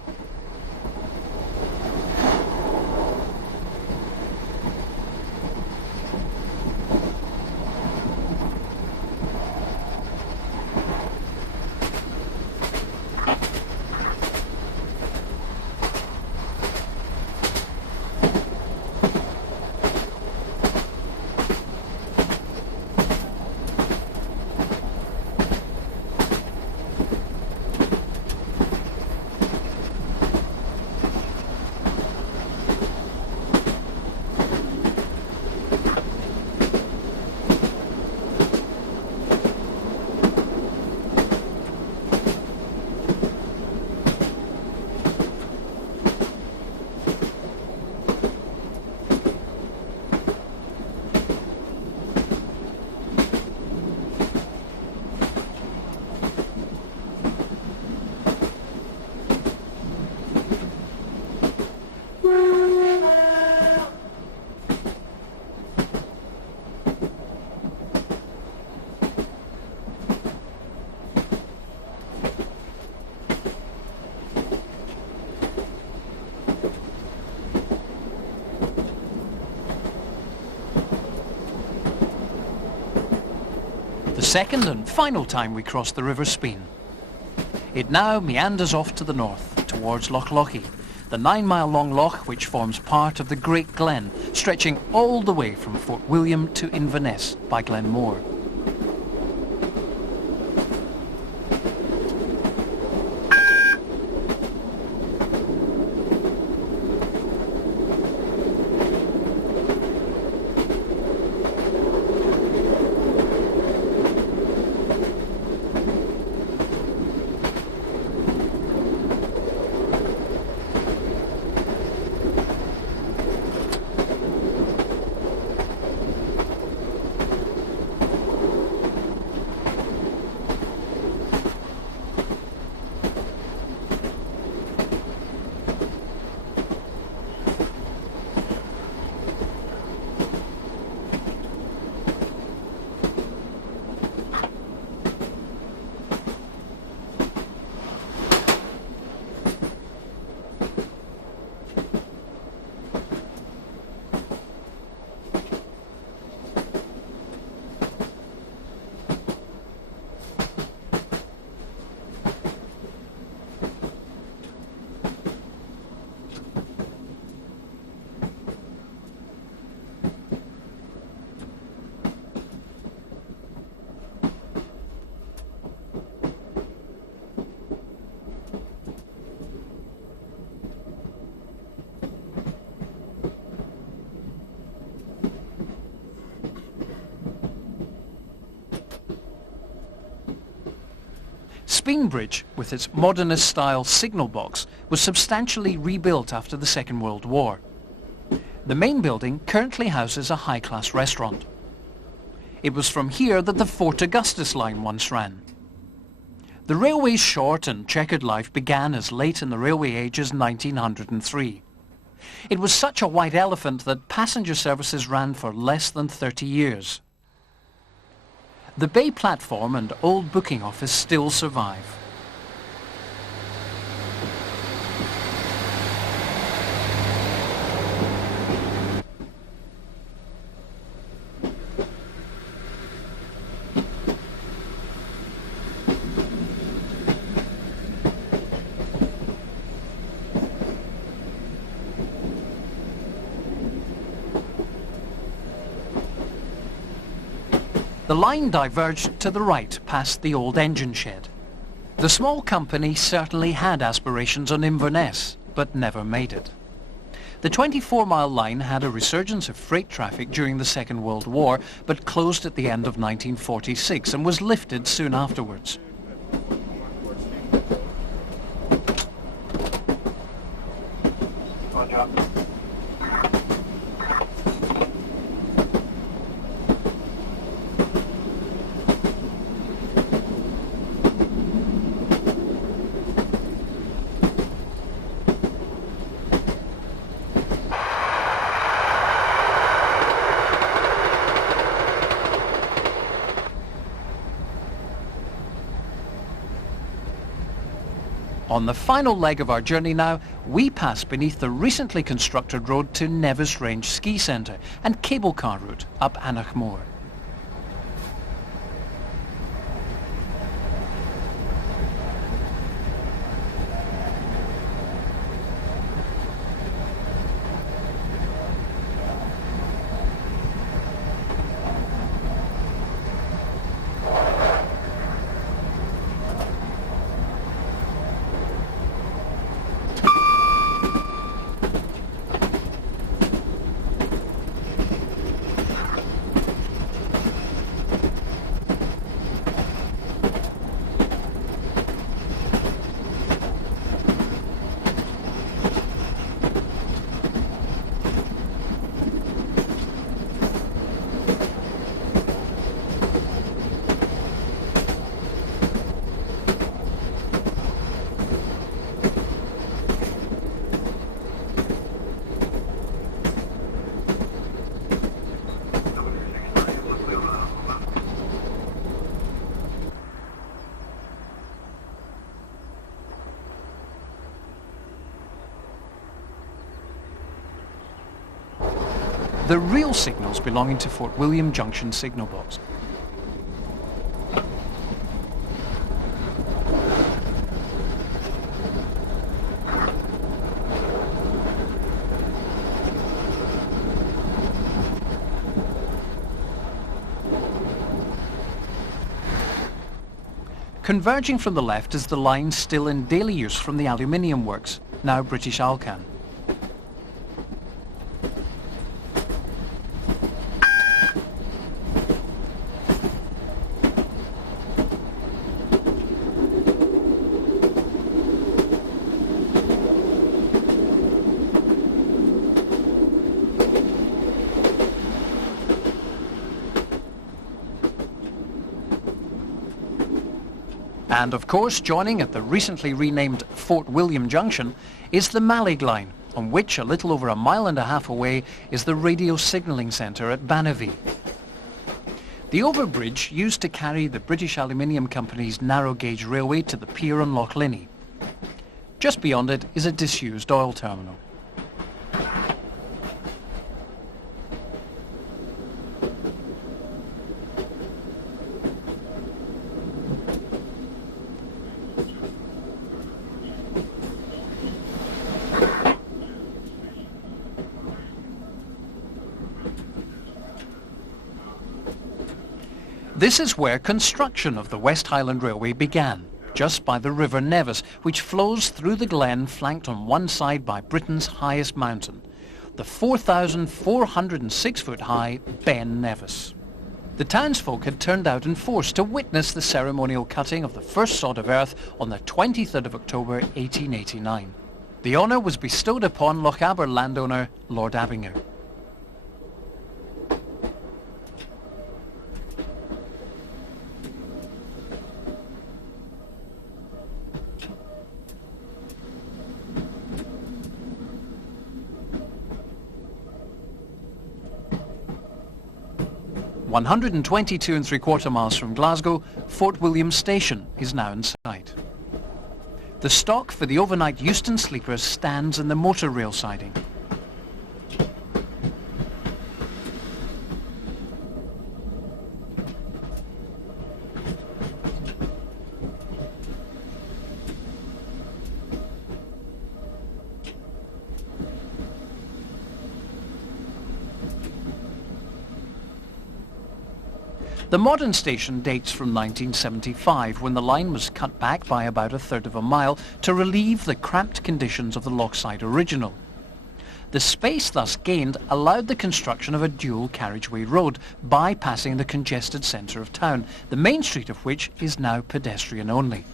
The second and final time we crossed the River Speen. It now meanders off to the north, towards Loch Lochy, the 9-mile-long loch which forms part of the Great Glen, stretching all the way from Fort William to Inverness by Glenmore. Speen Bridge, with its modernist-style signal box, was substantially rebuilt after the Second World War. The main building currently houses a high-class restaurant. It was from here that the Fort Augustus line once ran. The railway's short and checkered life began as late in the railway age as 1903. It was such a white elephant that passenger services ran for less than 30 years. The bay platform and old booking office still survive. The line diverged to the right past the old engine shed. The small company certainly had aspirations on Inverness, but never made it. The 24-mile line had a resurgence of freight traffic during the Second World War, but closed at the end of 1946 and was lifted soon afterwards. On the final leg of our journey now, we pass beneath the recently constructed road to Nevis Range Ski Centre and cable car route up Anachmore. The real signals belonging to Fort William Junction signal box. Converging from the left is the line still in daily use from the aluminium works, now British Alcan. And of course, joining at the recently renamed Fort William Junction is the Mallig line, on which a little over a mile and a half away is the radio signalling centre at Banavie. The overbridge used to carry the British Aluminium Company's narrow gauge railway to the pier on Loch Linney. Just beyond it is a disused oil terminal. This is where construction of the West Highland Railway began, just by the River Nevis, which flows through the glen flanked on one side by Britain's highest mountain, the 4,406-foot-high Ben Nevis. The townsfolk had turned out in force to witness the ceremonial cutting of the first sod of earth on the 23rd of October 1889. The honour was bestowed upon Lochaber landowner Lord Abinger. .122¾ miles from Glasgow, Fort William Station is now in sight. The stock for the overnight Euston sleepers stands in the motor rail siding. The modern station dates from 1975, when the line was cut back by about 1/3 of a mile to relieve the cramped conditions of the Lochside original. The space thus gained allowed the construction of a dual carriageway road, bypassing the congested centre of town, the main street of which is now pedestrian only.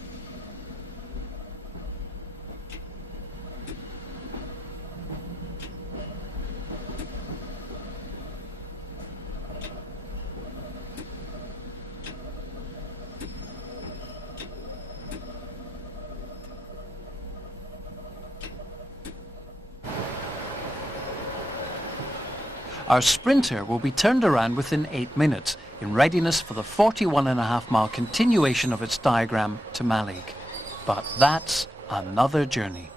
Our sprinter will be turned around within 8 minutes, in readiness for the 41.5 mile continuation of its diagram to Mallig. But that's Another journey.